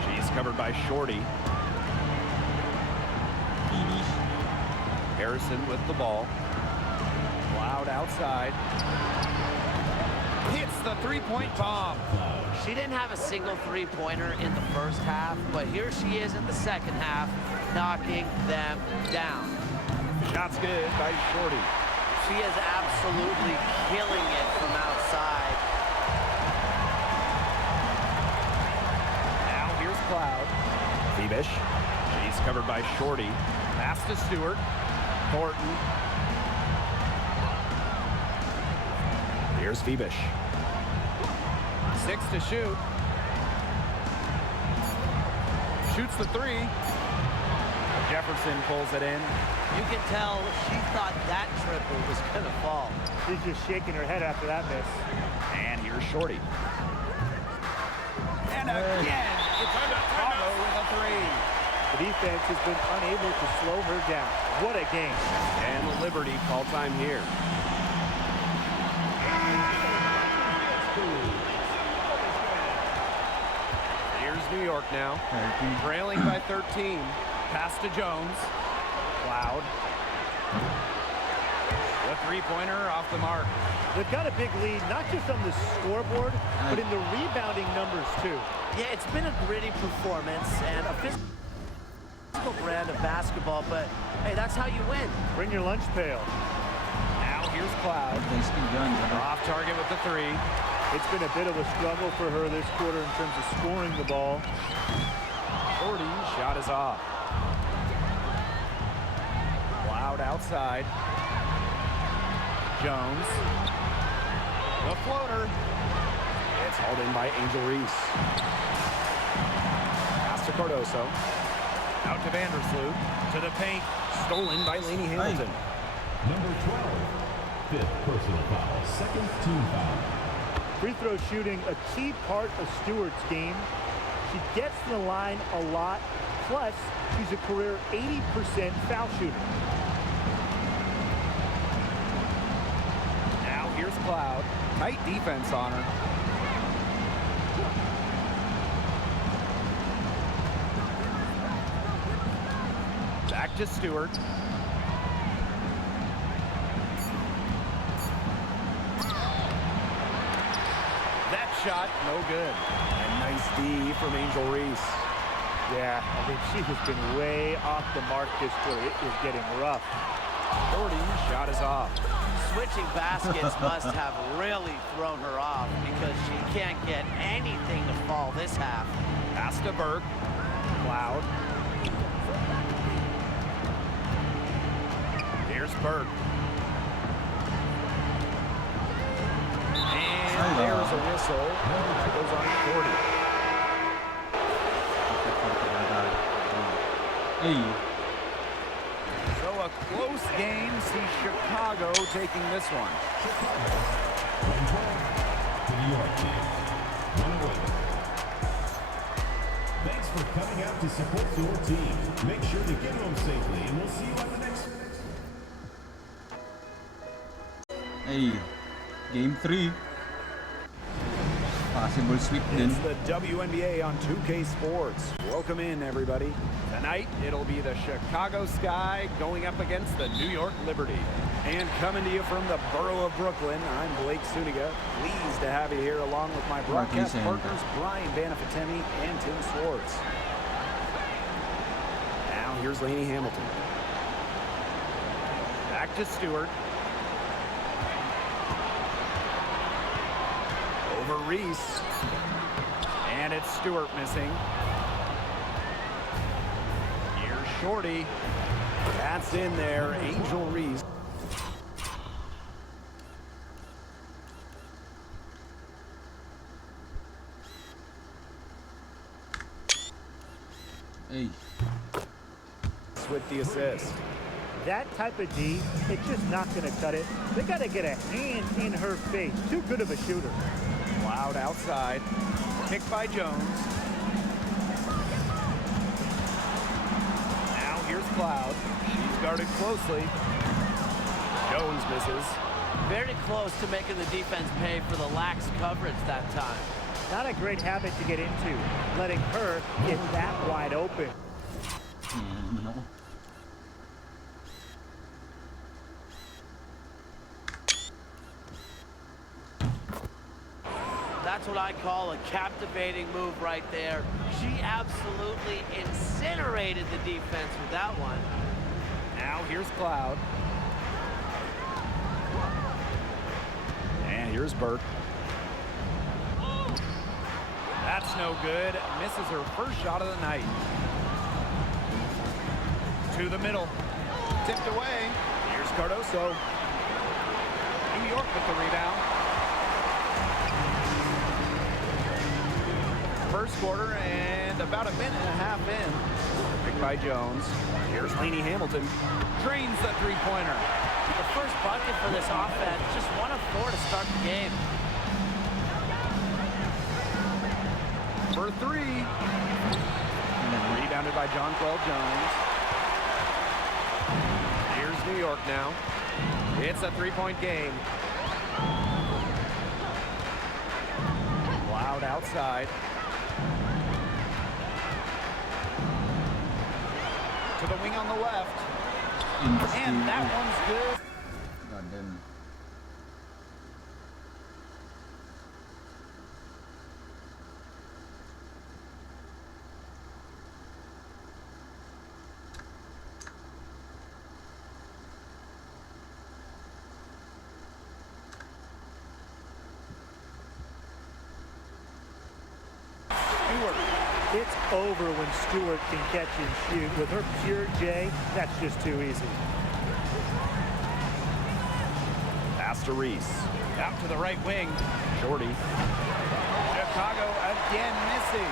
She's covered by Shorty. Harrison with the ball. Cloud outside. Hits the three-point bomb. She didn't have a single three-pointer in the first half, but here she is in the second half, knocking them down. Shot's good by Shorty. She is absolutely killing it from outside. Now here's Cloud. Phoebish. She's covered by Shorty. Pass to Stewart. Thornton. Here's Phoebish. 6 to shoot. Shoots the three. Jefferson pulls it in. You can tell she thought that triple was going to fall. She's just shaking her head after that miss. And here's Shorty. And again, it's Chicago with a three. The defense has been unable to slow her down. What a game. And Liberty call time here. Here's New York now. Trailing by 13. Pass to Jones. Cloud. The three-pointer off the mark. They've got a big lead, not just on the scoreboard, but in the rebounding numbers, too. Yeah, it's been a gritty performance and a physical brand of basketball, but hey, that's how you win. Bring your lunch pail. Now here's Cloud. Off target with the three. It's been a bit of a struggle for her this quarter in terms of scoring the ball. 40, shot is off. Cloud outside. Jones. The floater. It's hauled in by Angel Reese. Pass to Cardoso. Out to Vandersloot. To the paint. Stolen by Lainey Hamilton. Number 12, fifth personal foul, second team foul. Free throw shooting, a key part of Stewart's game. She gets to the line a lot, plus she's a career 80% foul shooter. Now here's Cloud. Tight defense on her. Back to Stewart. Shot, no good. And nice D from Angel Reese. Yeah, I mean, she has been way off the mark this quarter. It is getting rough. 40, shot is off. Switching baskets must have really thrown her off because she can't get anything to fall this half. Pass to Burke. Cloud. Here's Burke. There's a whistle. That goes on Shorty. Hey. So a close game. See Chicago taking this one. The New York team. 1-1. Thanks for coming out to support your team. Make sure to get home safely, and we'll see you at the next. Hey. Game 3. Possible sweep din. It's the WNBA on 2K Sports. Welcome in, everybody. Tonight, it'll be the Chicago Sky going up against the New York Liberty. And coming to you from the borough of Brooklyn, I'm Blake Suniga. Pleased to have you here along with my broadcast partners, Brian Banafitemi and Tim Swartz. Now, here's Lainey Hamilton. Back to Stewart. Over Reese. And it's Stewart missing. Here's Shorty. That's in there. Angel Reese. Hey. With the assist. That type of D, it's just not going to cut it. They got to get a hand in her face. Too good of a shooter. Loud outside. Picked by Jones. Now here's Cloud. She's guarded closely. Jones misses. Very close to making the defense pay for the lax coverage that time. Not a great habit to get into, letting her get that wide open. No. That's what I call a captivating move right there. She absolutely incinerated the defense with that one. Now here's Cloud. And here's Burke. That's no good. Misses her first shot of the night. To the middle. Tipped away. Here's Cardoso. New York with the rebound. First quarter and about a minute and a half in. Picked by Jones. Here's Lainey Hamilton. Drains the three-pointer. The first bucket for this offense, just 1 of 4 to start the game. For three. Rebounded by Jonquel Jones. Here's New York now. It's a three-point game. Loud outside. To the wing on the left. And that one's good. God damn. It's over when Stewart can catch and shoot. With her pure J, that's just too easy. Pass to Reese. Out to the right wing. Shorty. Chicago again missing.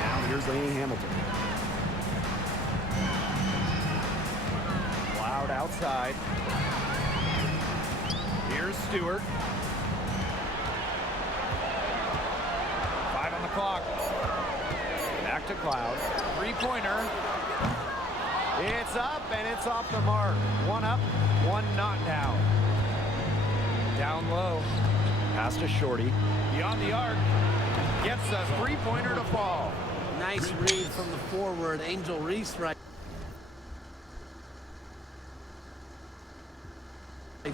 Now here's Lainey Hamilton. Loud outside. Here's Stewart. 5 on the clock. Back to Cloud. Three-pointer. It's up and it's off the mark. One up, one not down. Down low. Pass to Shorty. Beyond the arc. Gets a three-pointer to fall. Nice read from the forward, Angel Reese right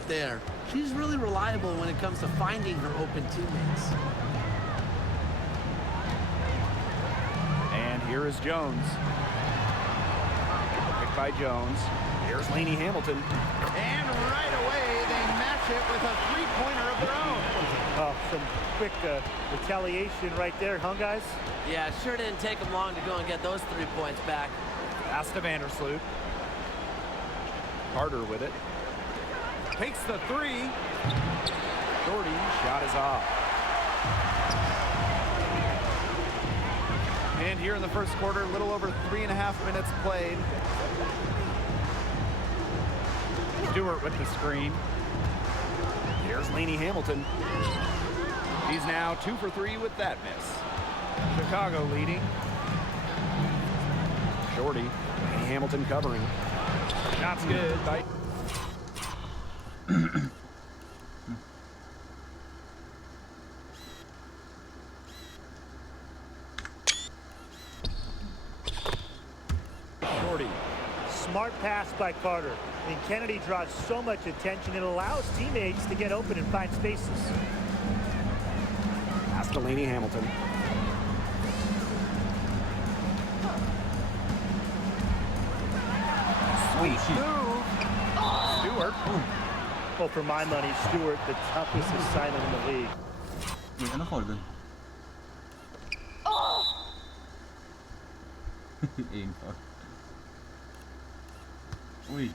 there. She's really reliable when it comes to finding her open teammates. And here is Jones. Picked by Jones. Here's Lainey Hamilton. And right away, they match it with a three-pointer of their own. Oh, some quick retaliation right there, huh, guys? Yeah, it sure didn't take them long to go and get those 3 points back. Pass to Vandersloot. Carter with it. Takes the three. Shorty shot is off. And here in the first quarter, a little over 3.5 minutes played. Stewart with the screen. Here's Lainey Hamilton. He's now 2 for 3 with that miss. Chicago leading. Shorty. Lainey Hamilton covering. Shot's good. By Shorty. Smart pass by Carter. I mean, Kennedy draws so much attention, it allows teammates to get open and find spaces. Pass to Lainey Hamilton. Sweet move. Stewart. Well, for my money, Stewart, the toughest assignment in the league. Wait, ano foul dun? Aim foul. Uy.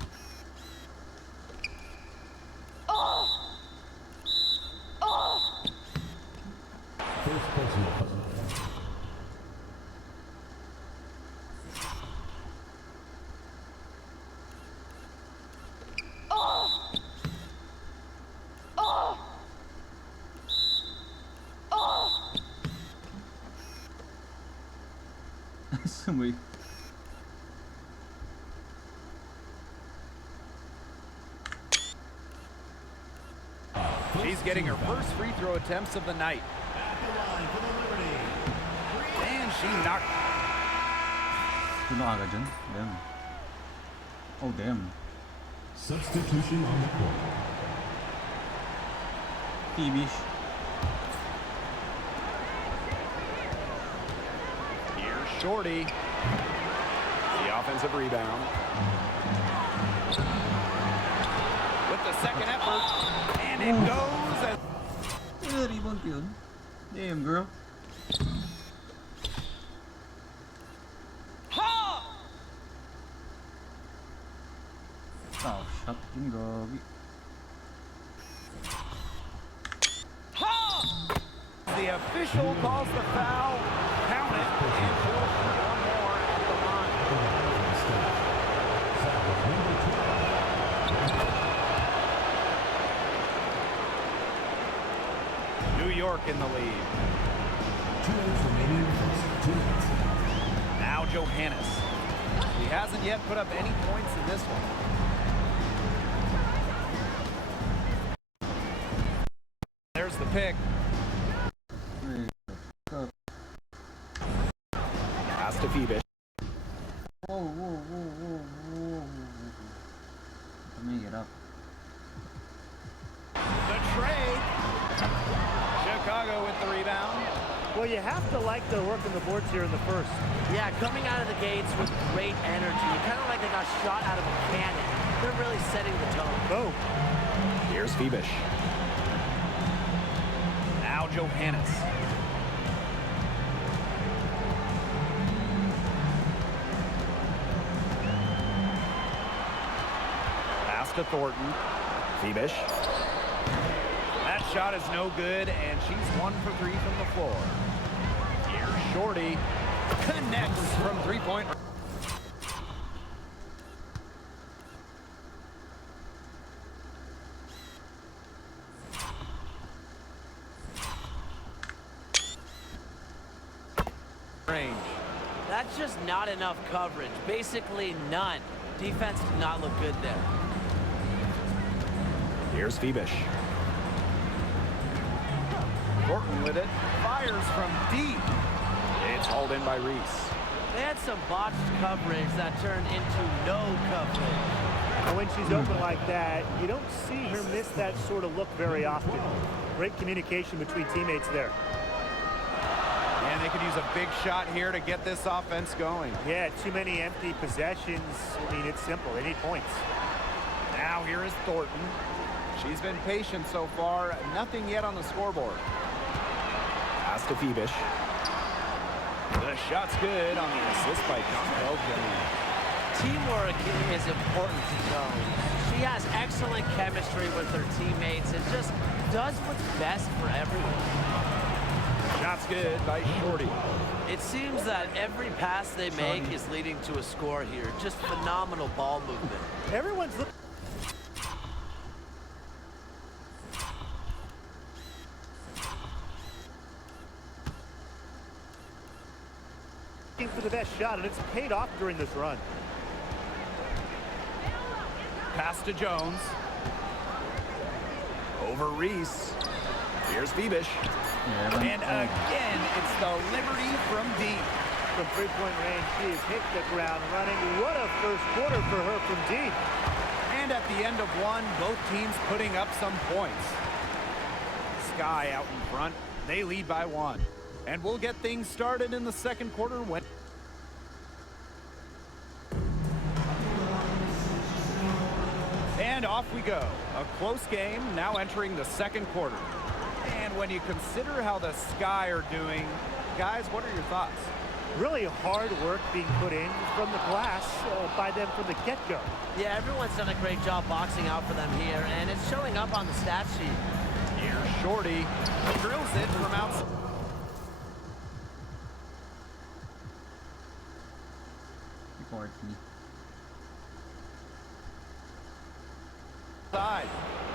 First personal foul. Sumoy. She's getting her first free throw attempts of the night. And she knocked. Puno agad dyan. Damn. Oh, damn. Substitution on the court. T-bish. Here's Shorty. The offensive rebound. With the second effort. And it goes as... Rebound ko yun. Damn, girl. Foul shot yung gabi. The official calls the foul. Count it. And she'll shoot one more at the line. New York in the lead. 2 minutes remaining. 2 minutes. Now Johannes. He hasn't yet put up any points in this one. There's the pick. Pass to Phoebus. Whoa. Mahirap. The trade. Chicago with the rebound. Well, you have to like the work on the boards here in the first. Yeah, coming out of the gates with great energy. Kind of like they got shot out of a cannon. They're really setting the tone. Oh. Here's Phoebus. Now Johannes. Pass to Thornton. Phoebus. That shot is no good, and she's 1 for 3 from the floor. Here's Shorty. Connects from three-point. Range. That's just not enough coverage. Basically none. Defense did not look good there. Here's Phoebus. Thornton with it. Fires from deep. It's hauled in by Reese. They had some botched coverage that turned into no coverage. And when she's open like that, you don't see her miss that sort of look very often. Great communication between teammates there. And they could use a big shot here to get this offense going. Yeah, too many empty possessions. I mean, it's simple. They need points. Now here is Thornton. She's been patient so far. Nothing yet on the scoreboard. Pass to Phoebus. The shot's good on the assist by Donell Jones. Teamwork is important to Jones. She She has excellent chemistry with her teammates and just does what's best for everyone. Shot's good by Shorty. It seems that every pass they make is leading to a score here. Just phenomenal ball movement. Everyone's looking for the best shot, and it's paid off during this run. Pass to Jones. Over Reese. Here's Bebish. Yeah, And again, it's the Liberty from deep. From three-point range, she has hit the ground running. What a first quarter for her from deep. And at the end of one, both teams putting up some points. Sky out in front. They lead by 1. And we'll get things started in the second quarter when... And off we go. A close game now entering the second quarter. And when you consider how the Sky are doing, guys, what are your thoughts? Really hard work being put in from the glass by them from the get-go. Yeah, everyone's done a great job boxing out for them here, and it's showing up on the stat sheet. Here's Shorty. Drills it from outside.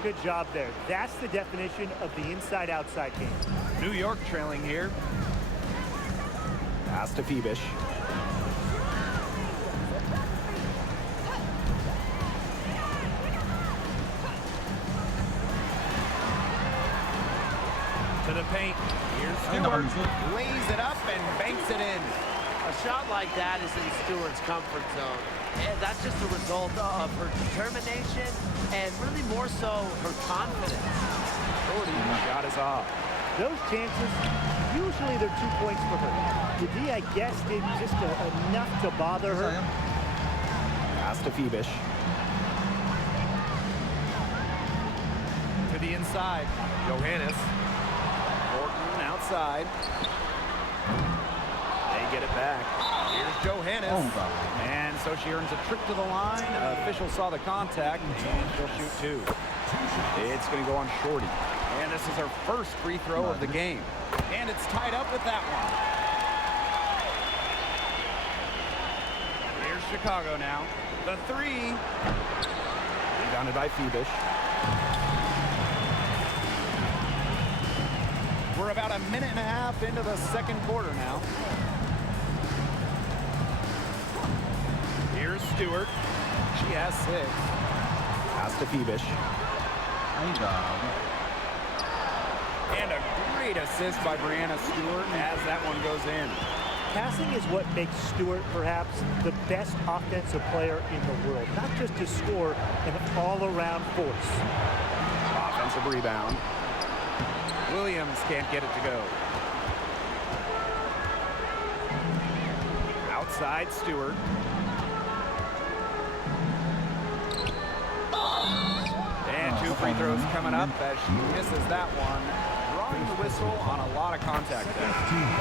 Good job there. That's the definition of the inside-outside game. New York trailing here. Pass to Bebish. To the paint. Here's Stewart. Lays it up and banks it in. A shot like that is in Stewart's comfort zone. And that's just a result of her determination and really more so her confidence. Shot is off. Those chances, usually they're 2 points for her. The D, I guess, did just enough to bother her. Pass to Bebish. To the inside. Johannes. Orton outside. They get it back. Here's Johannes. Oh, God. And so she earns a trip to the line. Official saw the contact, and she'll shoot 2. It's going to go on Shorty. And this is her first free throw of the game. And it's tied up with that one. Here's Chicago now. The 3. Rebounded by Bebish. We're about a minute and a half into the second quarter now. Here's Stewart. She has 6. Pass to Bebish. And a great assist by Brianna Stewart as that one goes in. Passing is what makes Stewart perhaps the best offensive player in the world. Not just to score, an all-around force. Offensive rebound. Williams can't get it to go. Outside Stewart. And 2 free throws coming up as she misses that one. Drawing the whistle on a lot of contact there.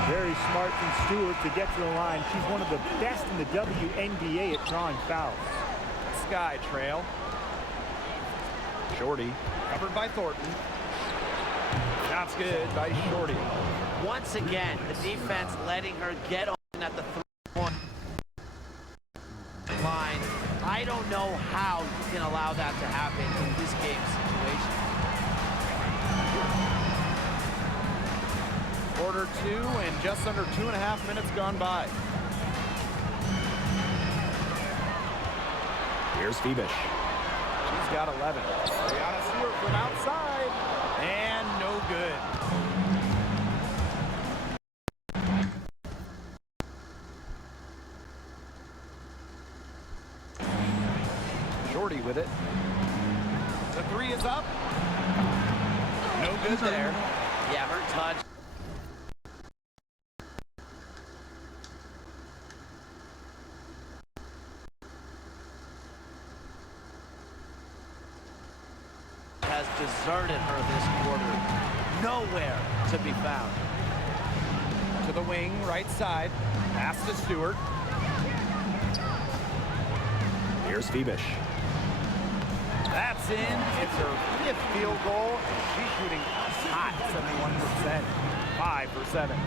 Very smart from Stewart to get to the line. She's one of the best in the WNBA at drawing fouls. Sky trail. Shorty covered by Thornton. Shot's good by Shorty. Once again, the defense letting her get on at the 3-point line. I don't know how you can allow that to happen in this game situation. Quarter 2 and just under 2.5 minutes gone by. Here's Bebish. She's got 11. Brianna Stewart from outside. And no good. Shorty with it. The 3 is up. No good there. Yeah, her touch. Has deserted her this quarter. Nowhere to be found. To the wing, right side. Pass to Stewart. Here's Bebish. That's in. It's her 5th field goal, and she's shooting hot, 71%. 5 for 7.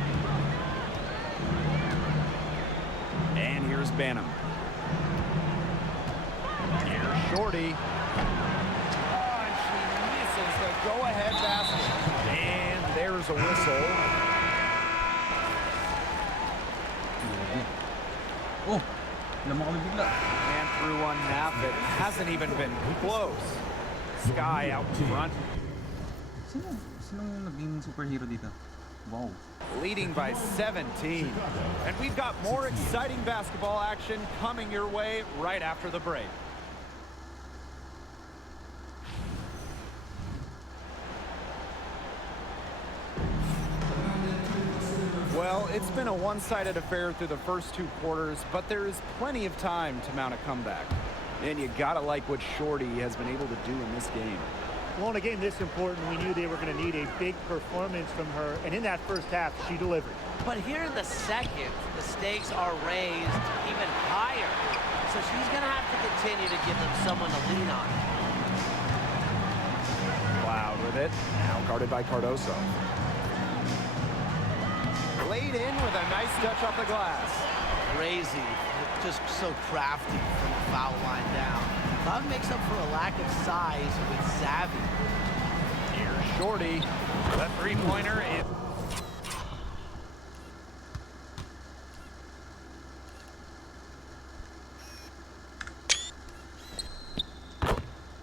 And here's Banham. Here's Shorty. Oh, and she misses the go-ahead basket. And there's a whistle. Oh, lamang kami bigla. And through one half, it hasn't even been close. Sky out front. Sinong naging superhero dito? Wow. Leading by 17. And we've got more exciting basketball action coming your way right after the break. Well, it's been a one-sided affair through the first 2 quarters, but there is plenty of time to mount a comeback. And you gotta like what Shorty has been able to do in this game. Well, in a game this important, we knew they were going to need a big performance from her, and in that first half, she delivered. But here in the second, the stakes are raised even higher. So she's going to have to continue to give them someone to lean on. Cloud with it, now guarded by Cardoso. Laid in with a nice touch off the glass. Crazy, just so crafty from the foul line down. Cloud makes up for a lack of size with savvy. Here's Shorty. The three-pointer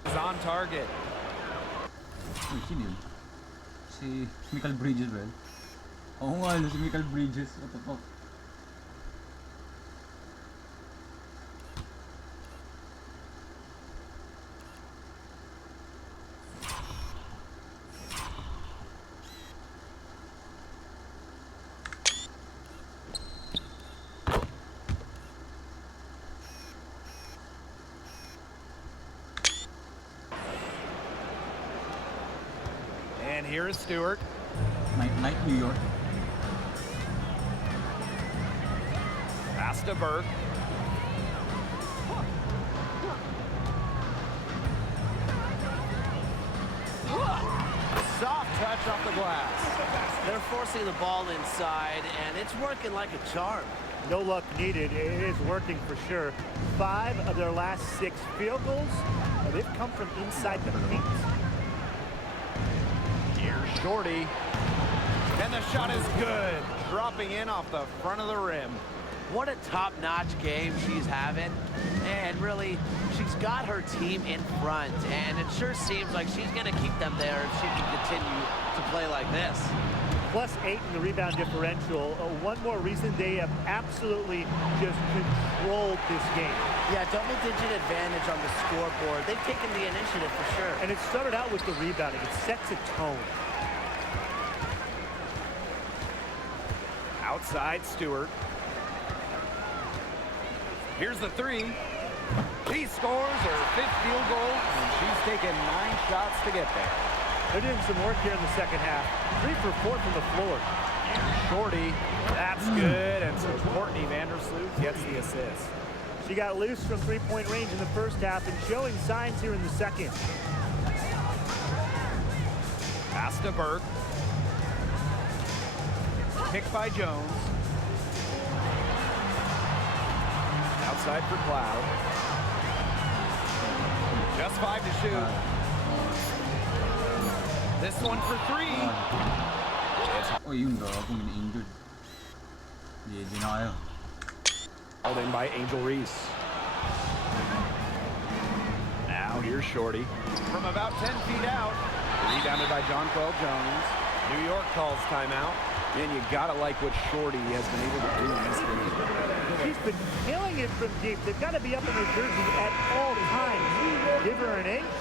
is on target. Uy, sino yun? Si Michael Bridges, ba? Oo nga, si Michael Bridges. What the fuck? And here is Stewart. Night, New York. Pass to Burke. Soft touch off the glass. They're forcing the ball inside, and it's working like a charm. No luck needed. It is working for sure. 5 of their last 6 field goals, they've come from inside the paint. Here's Shorty. And the shot is good. Dropping in off the front of the rim. What a top-notch game she's having. And really, she's got her team in front. And it sure seems like she's going to keep them there if she can continue to play like this. +8 in the rebound differential. One more reason they have absolutely just controlled this game. Yeah, double-digit advantage on the scoreboard. They've taken the initiative for sure. And it started out with the rebounding. It sets a tone. Outside Stewart. Here's the three. She scores her 5th field goal, and she's taken 9 shots to get there. They're doing some work here in the second half. 3 for 4 from the floor. Here's Shorty. That's good, and so Courtney Vandersloot gets the assist. She got loose from three-point range in the first half and showing signs here in the second. Pass to Burke. Picked by Jones. Outside for Cloud. Just 5 to shoot. This one for 3. Oh, yun daw. Ako mini-injured. Hindi na kayo. Called in by Angel Reese. Now here's Shorty. From about 10 feet out. Rebounded by Jonquel Jones. New York calls timeout. And you gotta like what Shorty has been able to do in this game. She's been killing it from deep. They've got to be up in her jersey at all times. Give her an inch,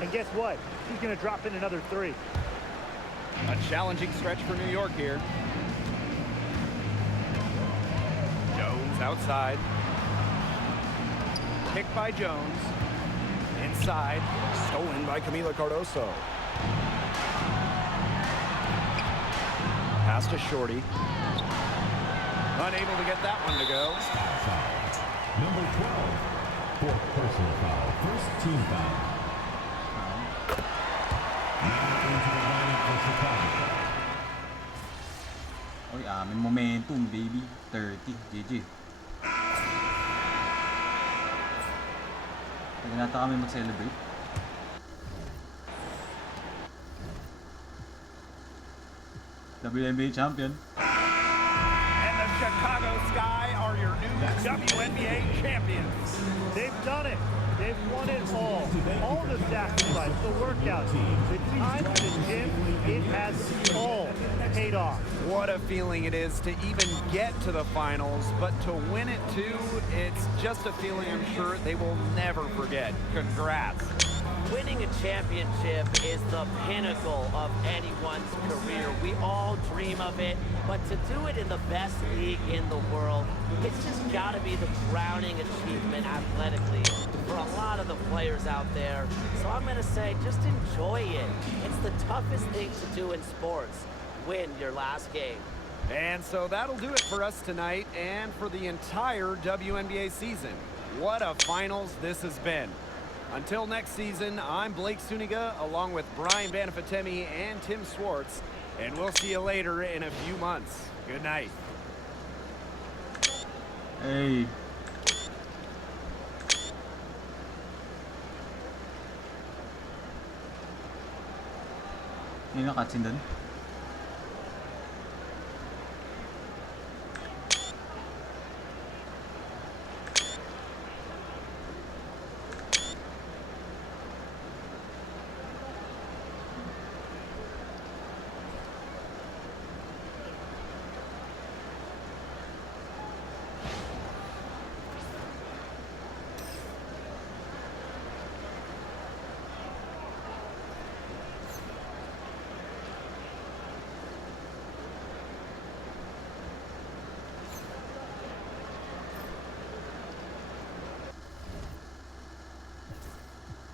and guess what? She's going to drop in another 3. A challenging stretch for New York here. Jones outside. Picked by Jones. Inside. Stolen by Camila Cardoso. Pass to Shorty. Unable to get that one to go. Number 12. 4th personal foul. 1st team foul. Now into the lineup for Chicago. Oy, may momentum, baby. 30. GG. Pwede nata kami mag-celebrate. WNBA champion. And the Chicago Sky are your new WNBA champions. They've done it. They've won it all. All the sacrifice, the workouts, the time in the gym, it has all paid off. What a feeling it is to even get to the finals, but to win it too, it's just a feeling I'm sure they will never forget. Congrats. Winning a championship is the pinnacle of anyone's career. We all dream of it, but to do it in the best league in the world, it's just got to be the crowning achievement athletically for a lot of the players out there. So I'm going to say just enjoy it. It's the toughest thing to do in sports. Win your last game. And so that'll do it for us tonight and for the entire WNBA season. What a finals this has been. Until next season, I'm Blake Suniga along with Brian Banafitemi and Tim Swartz, and we'll see you later in a few months. Good night. Hey. Yung nakatsin dun.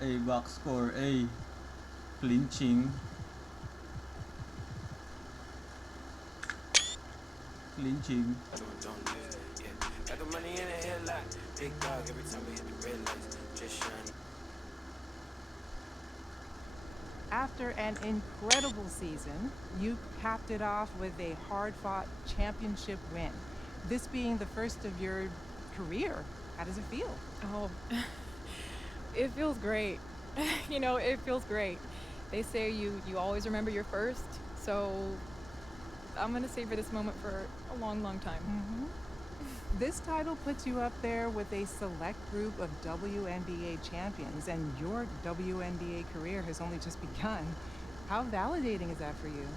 A box score, A clinching. Clinching. After an incredible season, you capped it off with a hard-fought championship win. This being the first of your career, how does it feel? Oh, it feels great. You know, it feels great. They say you always remember your first, so I'm going to savor this moment for a long, long time. Mm-hmm. This title puts you up there with a select group of WNBA champions, and your WNBA career has only just begun. How validating is that for you?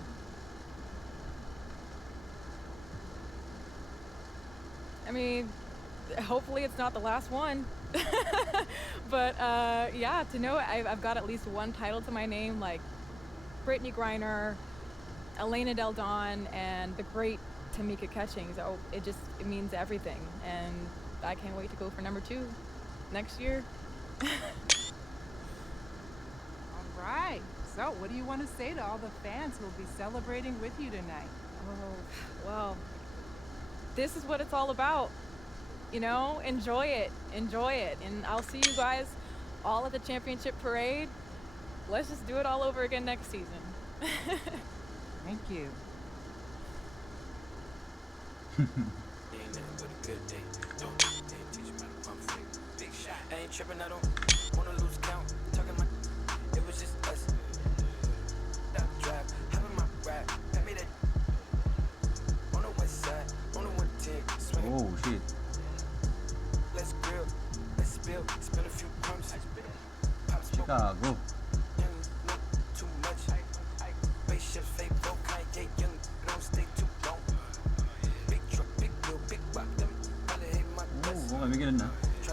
I mean, hopefully it's not the last one. But yeah, to know I've got at least one title to my name, like Brittany Griner, Elena Del Don, and the great Tamika Catching. So it means everything, and I can't wait to go for number 2 next year. All right. So what do you want to say to all the fans who will be celebrating with you tonight? Oh, well, this is what it's all about. You know, enjoy it, and I'll see you guys all at the championship parade. Let's just do it all over again next season. Thank you. Oh shit. Chicago. Oh, kami ganun na.